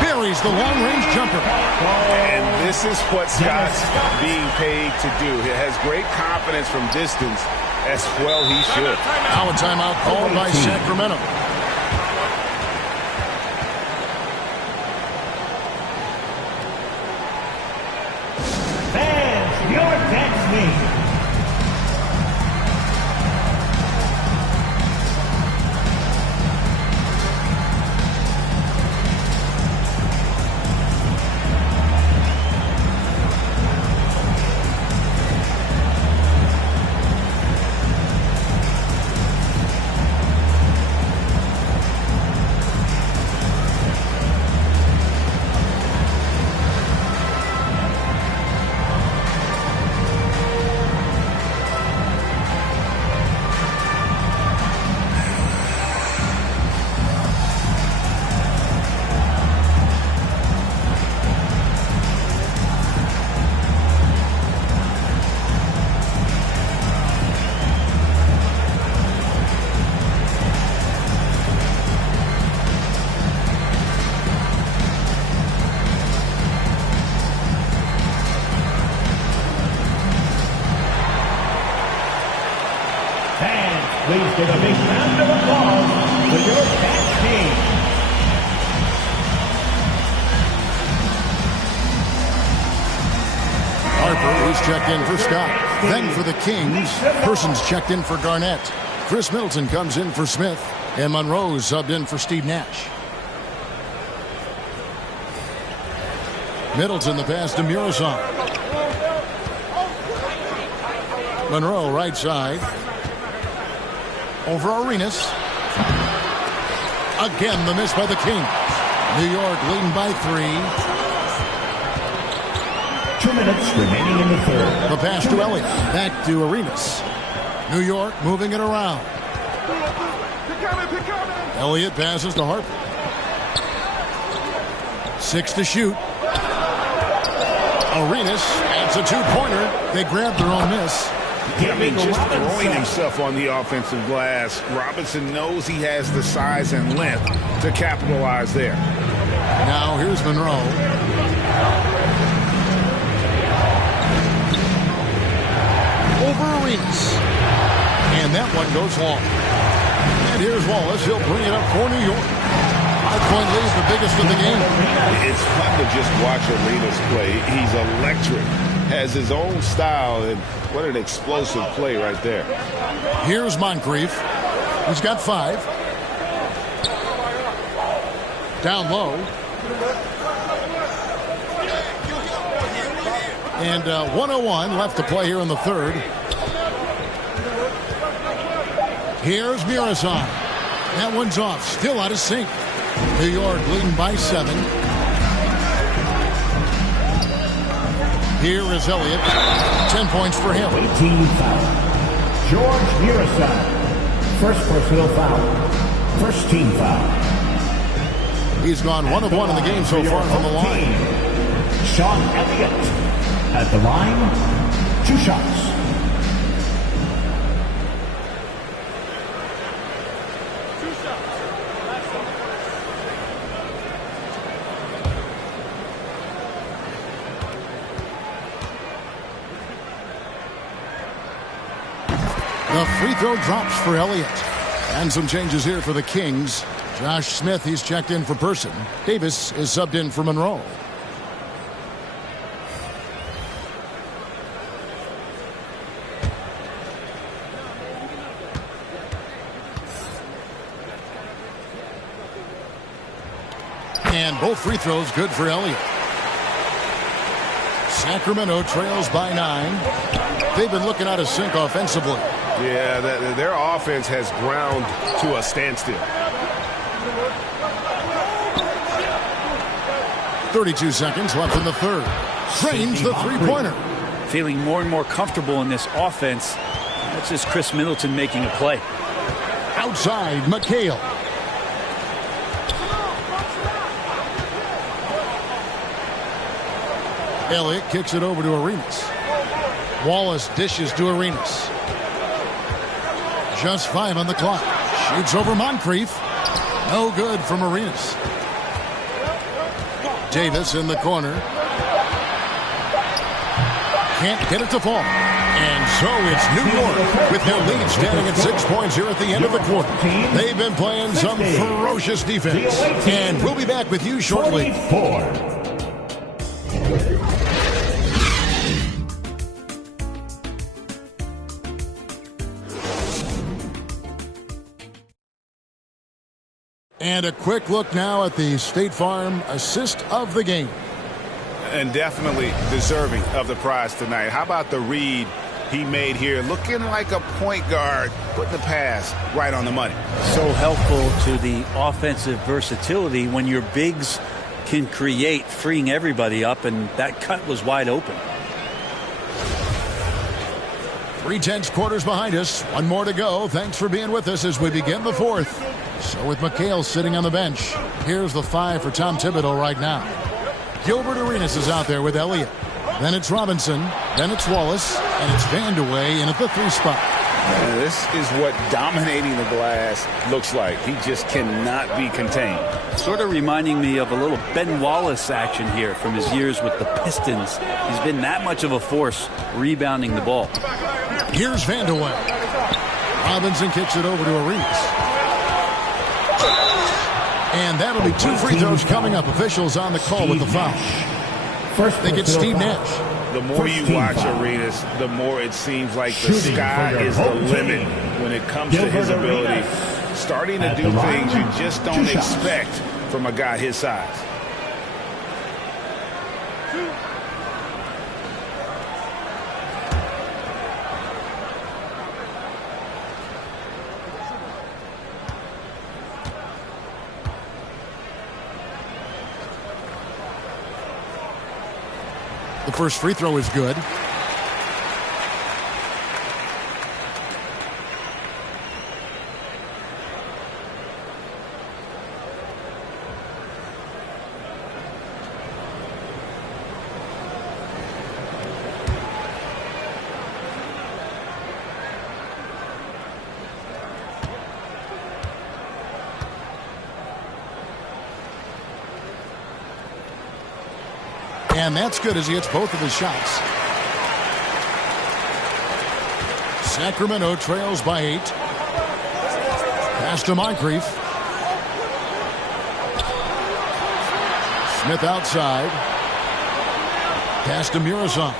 Buries the long-range jumper. And this is what Scott's being paid to do. He has great confidence from distance, as well he should. Now a timeout called by Sacramento. Fans, your text me. Please give a big round of applause for your catch team. Harper, who's checked in for Scott. Then for the Kings, Persons checked in for Garnett. Chris Middleton comes in for Smith, and Monroe is subbed in for Steve Nash. Middleton the pass to Murison. Monroe right side. Over Arenas. Again the miss by the Kings. New York leading by 3. 2 minutes remaining in the third. The pass to Elliott. Back to Arenas. New York moving it around. Elliott passes to Harper. 6 to shoot. Arenas adds a 2-pointer. They grab their own miss. I mean, just throwing himself on the offensive glass. Robinson knows he has the size and length to capitalize there. Now here's Monroe. Over Arenas. And that one goes long. And here's Wallace. He'll bring it up for New York. 5-point lead, the biggest of the game. It's fun to just watch Arenas play. He's electric. Has his own style, and what an explosive play right there. Here's Moncrief. He's got 5. Down low. And 1:01 left to play here in the third. Here's Murison. That one's off. Still out of sync. New York leading by 7. Here is Elliott. 10 points for him. 18 foul. George Murison. First personal foul. First team foul. He's gone 1 of 1 in the game so far from the line. Sean Elliott at the line. 2 shots. The free throw drops for Elliott. And some changes here for the Kings. Josh Smith, he's checked in for Person. Davis is subbed in for Monroe. And both free throws good for Elliott. Sacramento trails by 9. They've been looking out of sync offensively. Yeah, their offense has ground to a standstill. 32 seconds left in the third. Drains the three-pointer. Feeling more and more comfortable in this offense. That's just Chris Middleton making a play. Outside, McHale. Elliott kicks it over to Arenas. Wallace dishes to Arenas. Just 5 on the clock. Shoots over Moncrief. No good from Arenas. Davis in the corner. Can't get it to fall. And so it's New York with their lead standing at 6 points here at the end of the quarter. They've been playing some ferocious defense. And we'll be back with you shortly. And a quick look now at the State Farm assist of the game. And definitely deserving of the prize tonight. How about the read he made here? Looking like a point guard, putting the pass right on the money. So helpful to the offensive versatility when your bigs can create, freeing everybody up, and that cut was wide open. 3/10 quarters behind us. One more to go. Thanks for being with us as we begin the fourth. So with McHale sitting on the bench, here's the 5 for Tom Thibodeau right now. Gilbert Arenas is out there with Elliott. Then it's Robinson. Then it's Wallace. And it's Vandeweghe in at the 3 spot. And this is what dominating the glass looks like. He just cannot be contained. Sort of reminding me of a little Ben Wallace action here from his years with the Pistons. He's been that much of a force rebounding the ball. Here's Vandeweghe. Robinson kicks it over to Arenas. And that'll be 2 free throws coming up. Officials on the call with the foul. First, they get Steve Nash. The more you watch Arenas, the more it seems like the sky is the limit when it comes to his ability. Starting to do things you just don't expect from a guy his size. The first free throw is good. And that's good as he hits both of his shots. Sacramento trails by 8. Pass to Moncrief. Smith outside. Pass to Muresan.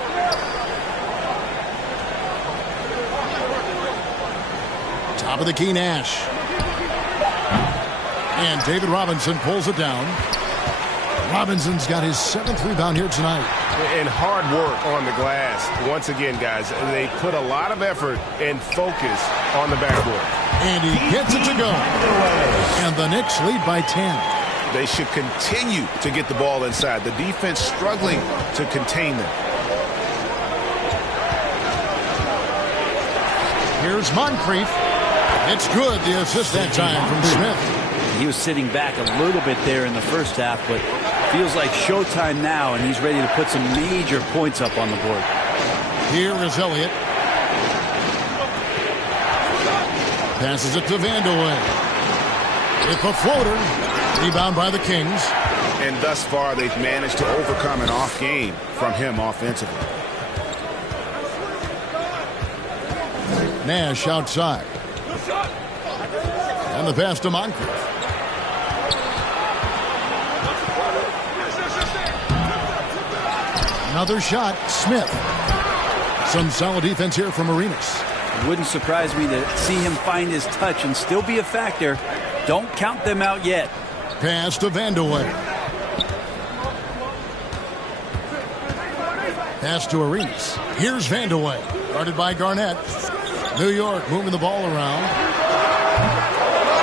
Top of the key, Nash. And David Robinson pulls it down. Robinson's got his 7th rebound here tonight. And hard work on the glass. Once again, guys, they put a lot of effort and focus on the backboard. And he gets it to go. And the Knicks lead by 10. They should continue to get the ball inside. The defense struggling to contain them. Here's Moncrief. It's good, the assist that time from Smith. He was sitting back a little bit there in the first half, but feels like showtime now, and he's ready to put some major points up on the board. Here is Elliott. Passes it to Vandeweghe. It's a floater. Rebound by the Kings. And thus far, they've managed to overcome an off game from him offensively. Nash outside. And the pass to Moncrief. Another shot, Smith. Some solid defense here from Arenas. It wouldn't surprise me to see him find his touch and still be a factor. Don't count them out yet. Pass to Vandeweghe. Pass to Arenas. Here's Vandeweghe. Guarded by Garnett. New York moving the ball around.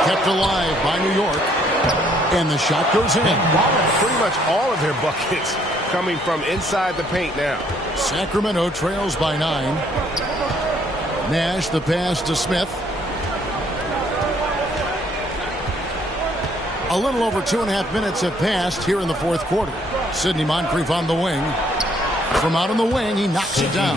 Kept alive by New York. And the shot goes in. Pretty much all of their buckets coming from inside the paint now. Sacramento trails by 9. Nash, the pass to Smith. A little over 2.5 minutes have passed here in the fourth quarter. Sidney Moncrief on the wing. From out on the wing, he knocks it down.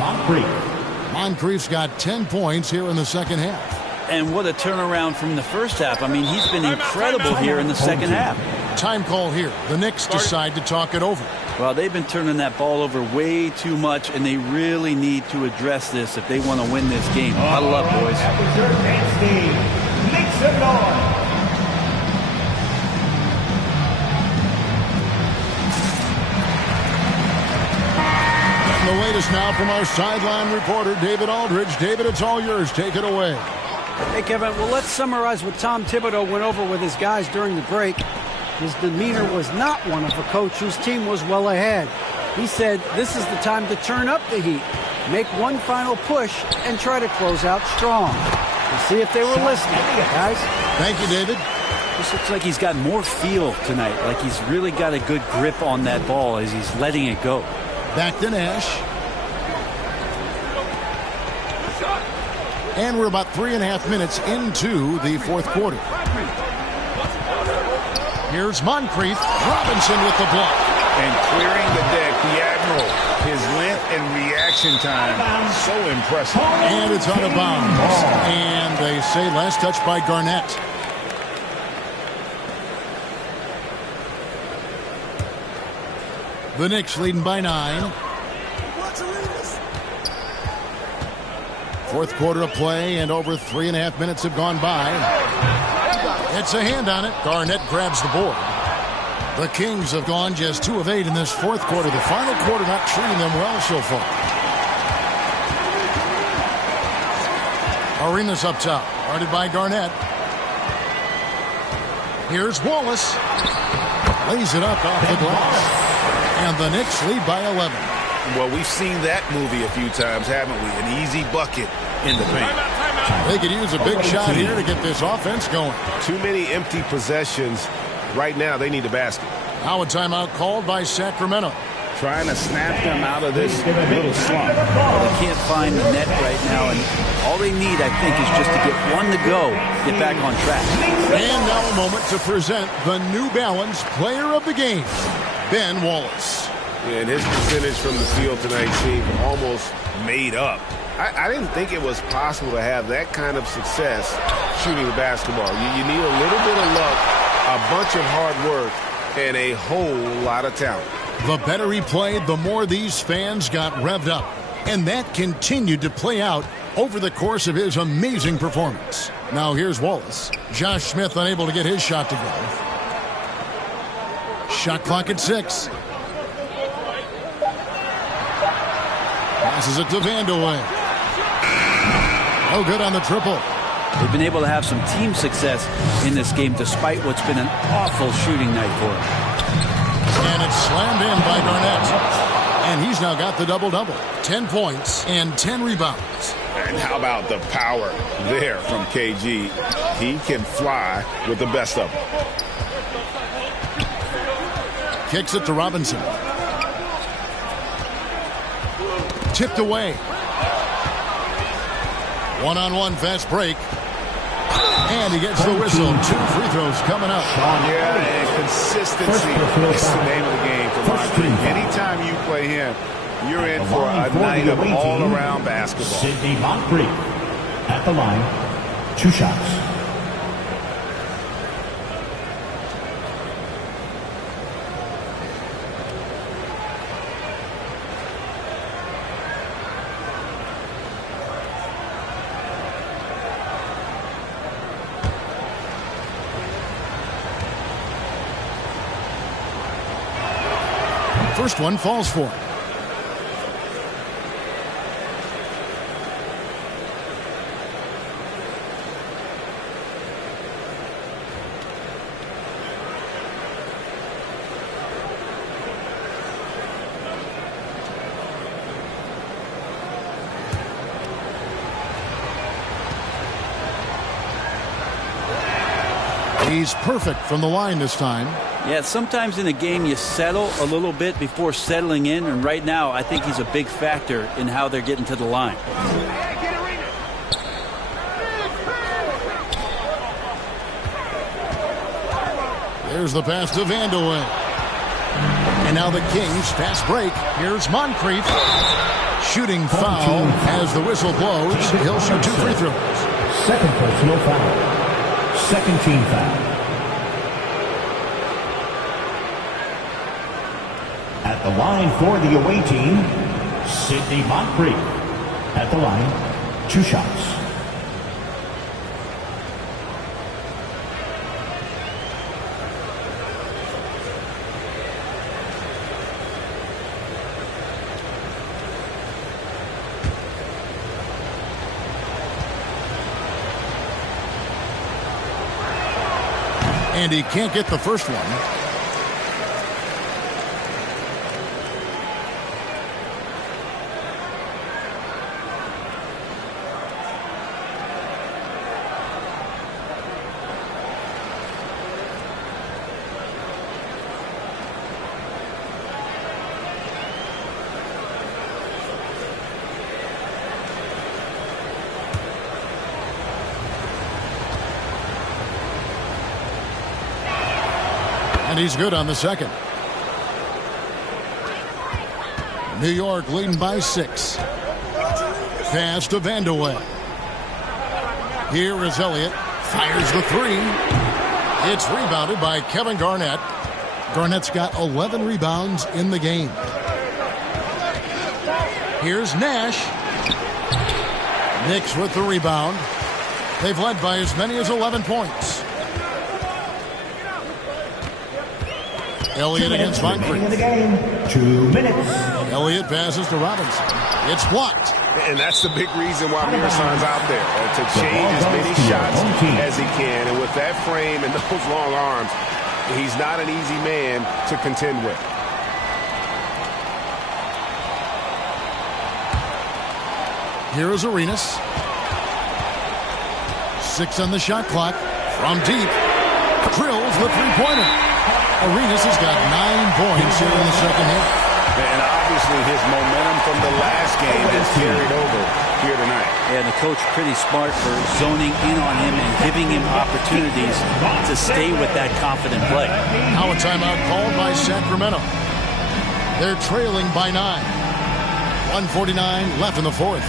Moncrief's got 10 points here in the second half. And what a turnaround from the first half. I mean, he's been incredible here in the second half. Time call here. The Knicks decide to talk it over. Well, they've been turning that ball over way too much, and they really need to address this if they want to win this game. Huddle up, boys. And the latest now from our sideline reporter, David Aldridge. David, it's all yours. Take it away. Hey, Kevin, well, let's summarize what Tom Thibodeau went over with his guys during the break. His demeanor was not one of a coach whose team was well ahead. He said this is the time to turn up the heat, make one final push, and try to close out strong. We'll see if they were listening, guys. Thank you, David. This looks like he's got more feel tonight, like he's really got a good grip on that ball as he's letting it go. Back to Nash. And we're about 3.5 minutes into the fourth quarter. Here's Moncrief. Robinson with the block. And clearing the deck, the Admiral. His length and reaction time, so impressive. And it's out of bounds. And they say last touch by Garnett. The Knicks leading by 9. Fourth quarter of play, and over 3.5 minutes have gone by. It's a hand on it. Garnett grabs the board. The Kings have gone just 2 of 8 in this fourth quarter. The final quarter not treating them well so far. Arenas up top, guarded by Garnett. Here's Wallace. Lays it up off the glass. And the Knicks lead by 11. Well, we've seen that movie a few times, haven't we? An easy bucket in the paint. They could use a big shot here to get this offense going. Too many empty possessions. Right now, they need a basket. Now a timeout called by Sacramento. Trying to snap them out of this little slump. Well, they can't find the net right now, and all they need, I think, is just to get one to go, get back on track. And now a moment to present the New Balance Player of the Game, Ben Wallace. Yeah, and his percentage from the field tonight seemed almost made up. I didn't think it was possible to have that kind of success shooting the basketball. You need a little bit of luck, a bunch of hard work, and a whole lot of talent. The better he played, the more these fans got revved up. And that continued to play out over the course of his amazing performance. Now here's Wallace. Josh Smith unable to get his shot to go. Shot clock at 6. Passes it to Vandeweghe. No good on the triple. They've been able to have some team success in this game despite what's been an awful shooting night for them. And it's slammed in by Garnett. And he's now got the double-double. 10 points and 10 rebounds. And how about the power there from KG? He can fly with the best of them. Kicks it to Robinson. Tipped away. One-on-one fast break. And he gets the whistle. 2 free throws coming up. Yeah, and consistency is the name of the game for Moncrief. Anytime you play him, you're in for a night of all-around basketball. Sidney Moncrief at the line. 2 shots. First one falls for him. He's perfect from the line this time. Yeah, sometimes in a game you settle a little bit before settling in, and right now I think he's a big factor in how they're getting to the line. There's the pass to Vandeweghe. And now the Kings fast break. Here's Moncrief. Shooting foul as the whistle blows. He'll shoot 2 free throws. Second personal foul. Second team foul. At the line for the away team, Sidney Moncrief. At the line, 2 shots. And he can't get the first one. And he's good on the second. New York leading by 6. Pass to Vandeweghe. Here is Elliott. Fires the 3. It's rebounded by Kevin Garnett. Garnett's got 11 rebounds in the game. Here's Nash. Knicks with the rebound. They've led by as many as 11 points. Elliott against Moncrief. In the game, 2 minutes. Elliott passes to Robinson. It's blocked. And that's the big reason why Mirasan's out there, to change as many shots as he can. And with that frame and those long arms, he's not an easy man to contend with. Here is Arenas. 6 on the shot clock. From deep. Drills the three-pointer. Arenas has got 9 points here in the second half. And obviously his momentum from the last game is carried over here tonight. Yeah, and the coach pretty smart for zoning in on him and giving him opportunities to stay with that confident play. Now a timeout called by Sacramento. They're trailing by 9. 1:49 left in the fourth.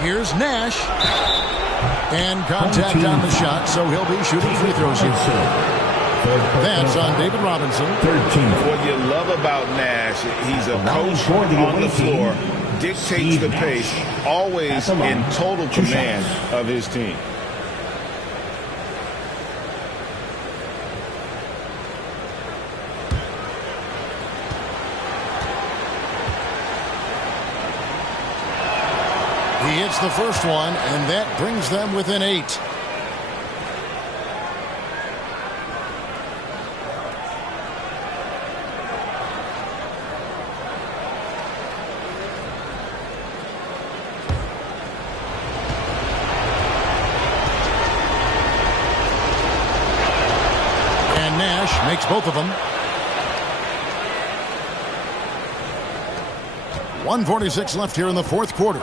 Here's Nash. And contact on the shot, so he'll be shooting free throws here. That's on David Robinson. What you love about Nash, he's a coach on the floor, dictates the pace, always in total command of his team. He hits the first one, and that brings them within 8. And Nash makes both of them. 1:46 left here in the fourth quarter.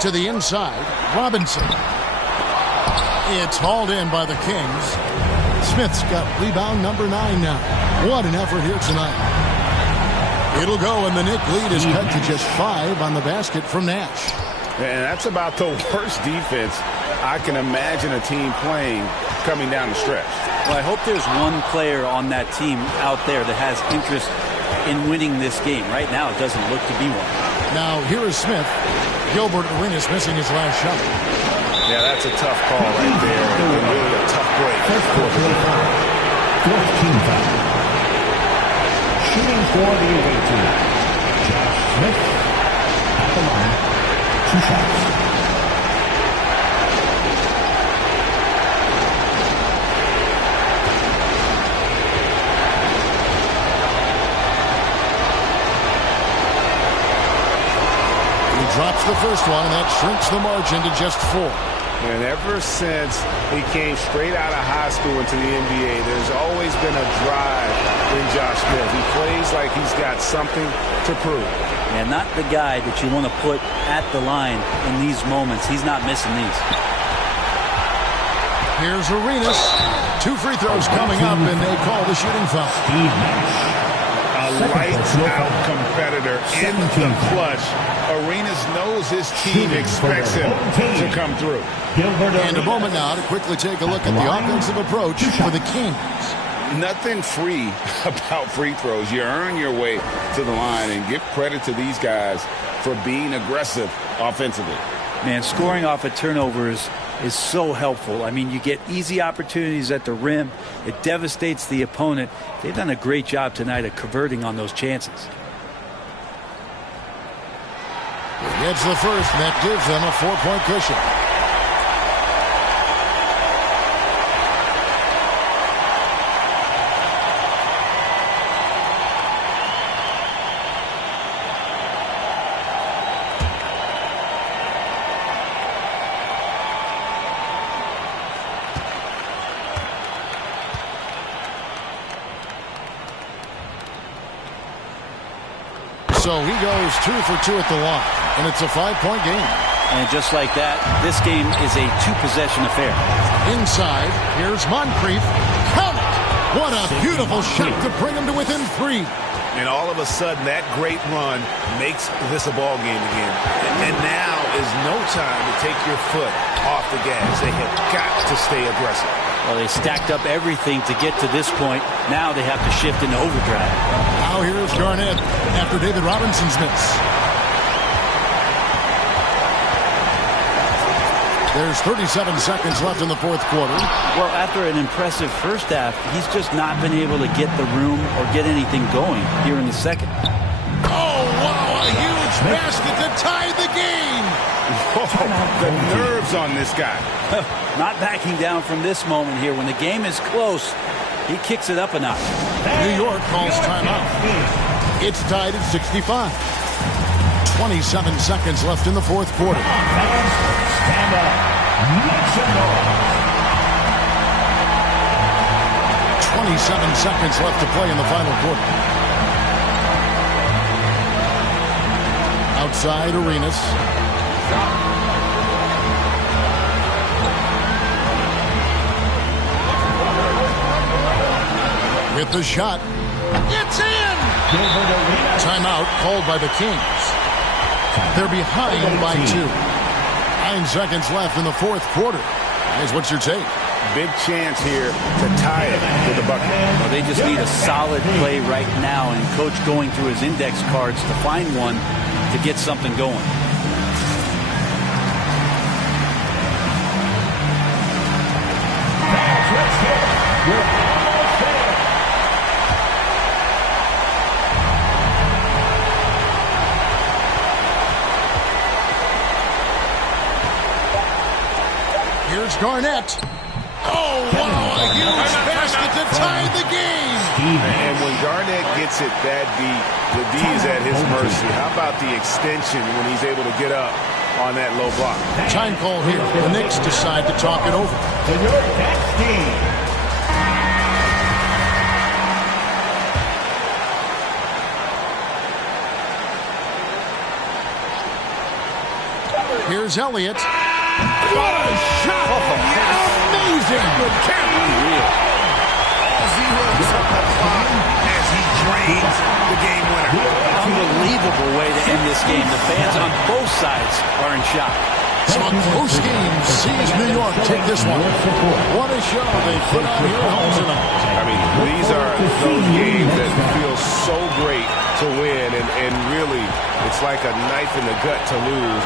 To the inside, Robinson. It's hauled in by the Kings. Smith's got rebound number 9 now. What an effort here tonight. It'll go, and the Knick lead is cut to just 5 on the basket from Nash. And that's about the worst defense I can imagine a team playing coming down the stretch. Well, I hope there's one player on that team out there that has interest in winning this game. Right now, it doesn't look to be one. Now, here is Smith. Gilbert Arenas missing his last shot. Yeah, that's a tough call right there. And really a tough break. Fourth team foul. Shooting for the away team, Josh Smith at the line. 2 shots. Drops the first one, and that shrinks the margin to just 4. And ever since he came straight out of high school into the NBA, there's always been a drive in Josh Smith. He plays like he's got something to prove. And not the guy that you want to put at the line in these moments. He's not missing these. Here's Arenas. 2 free throws coming up, and they call the shooting foul. A lights-out competitor in the clutch. Arenas knows his team expects him to come through. And a moment now to quickly take a look at the offensive approach for the Kings. Nothing free about free throws. You earn your way to the line, and give credit to these guys for being aggressive offensively. Man, scoring off of turnovers is so helpful. I mean, you get easy opportunities at the rim. It devastates the opponent. They've done a great job tonight of converting on those chances. Gets the first, and that gives them a 4-point cushion. So he goes 2 for 2 at the line, and it's a 5-point game. And just like that, this game is a 2-possession affair. Inside, here's Moncrief. Count it! What a beautiful shot to bring him to within 3. And all of a sudden, that great run makes this a ball game again. And now is no time to take your foot off the gas. They have got to stay aggressive. Well, they stacked up everything to get to this point. Now they have to shift into overdrive. Now here's Garnett after David Robinson's miss. There's 37 seconds left in the fourth quarter. Well, after an impressive first half, he's just not been able to get the room or get anything going here in the second. Oh, wow, a huge basket to tie the game. The nerves on this guy. Not backing down from this moment here. When the game is close, he kicks it up a notch. New York calls timeout. It's tied at 65. 27 seconds left in the fourth quarter. Stand up. Make some noise. 27 seconds left to play in the final quarter. Outside Arenas. With the shot. It's in! Timeout called by the Kings. They're behind by 2. 9 seconds left in the fourth quarter. Guys, what's your take? Big chance here to tie it with a bucket. Well, they just need a solid play right now, and Coach going through his index cards to find one to get something going. Here's Garnett. Oh, wow, a huge basket to tie the game. And when Garnett gets it that deep, the D is at his mercy. How about the extension when he's able to get up on that low block? Time call here. The Knicks decide to talk it over. The New York Knicks team. Here's Elliott. What a shot! Amazing! Good count. Unreal. As he drains the game winner. Unbelievable way to end this game. The fans on both sides are in shock. So a close game sees New York take this one. What a show they put on here at home tonight. I mean, these are those games that feel so great to win, and really, it's like a knife in the gut to lose.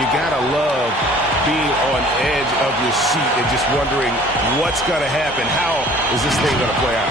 You gotta love being on edge of your seat and just wondering what's gonna happen. How is this thing gonna play out?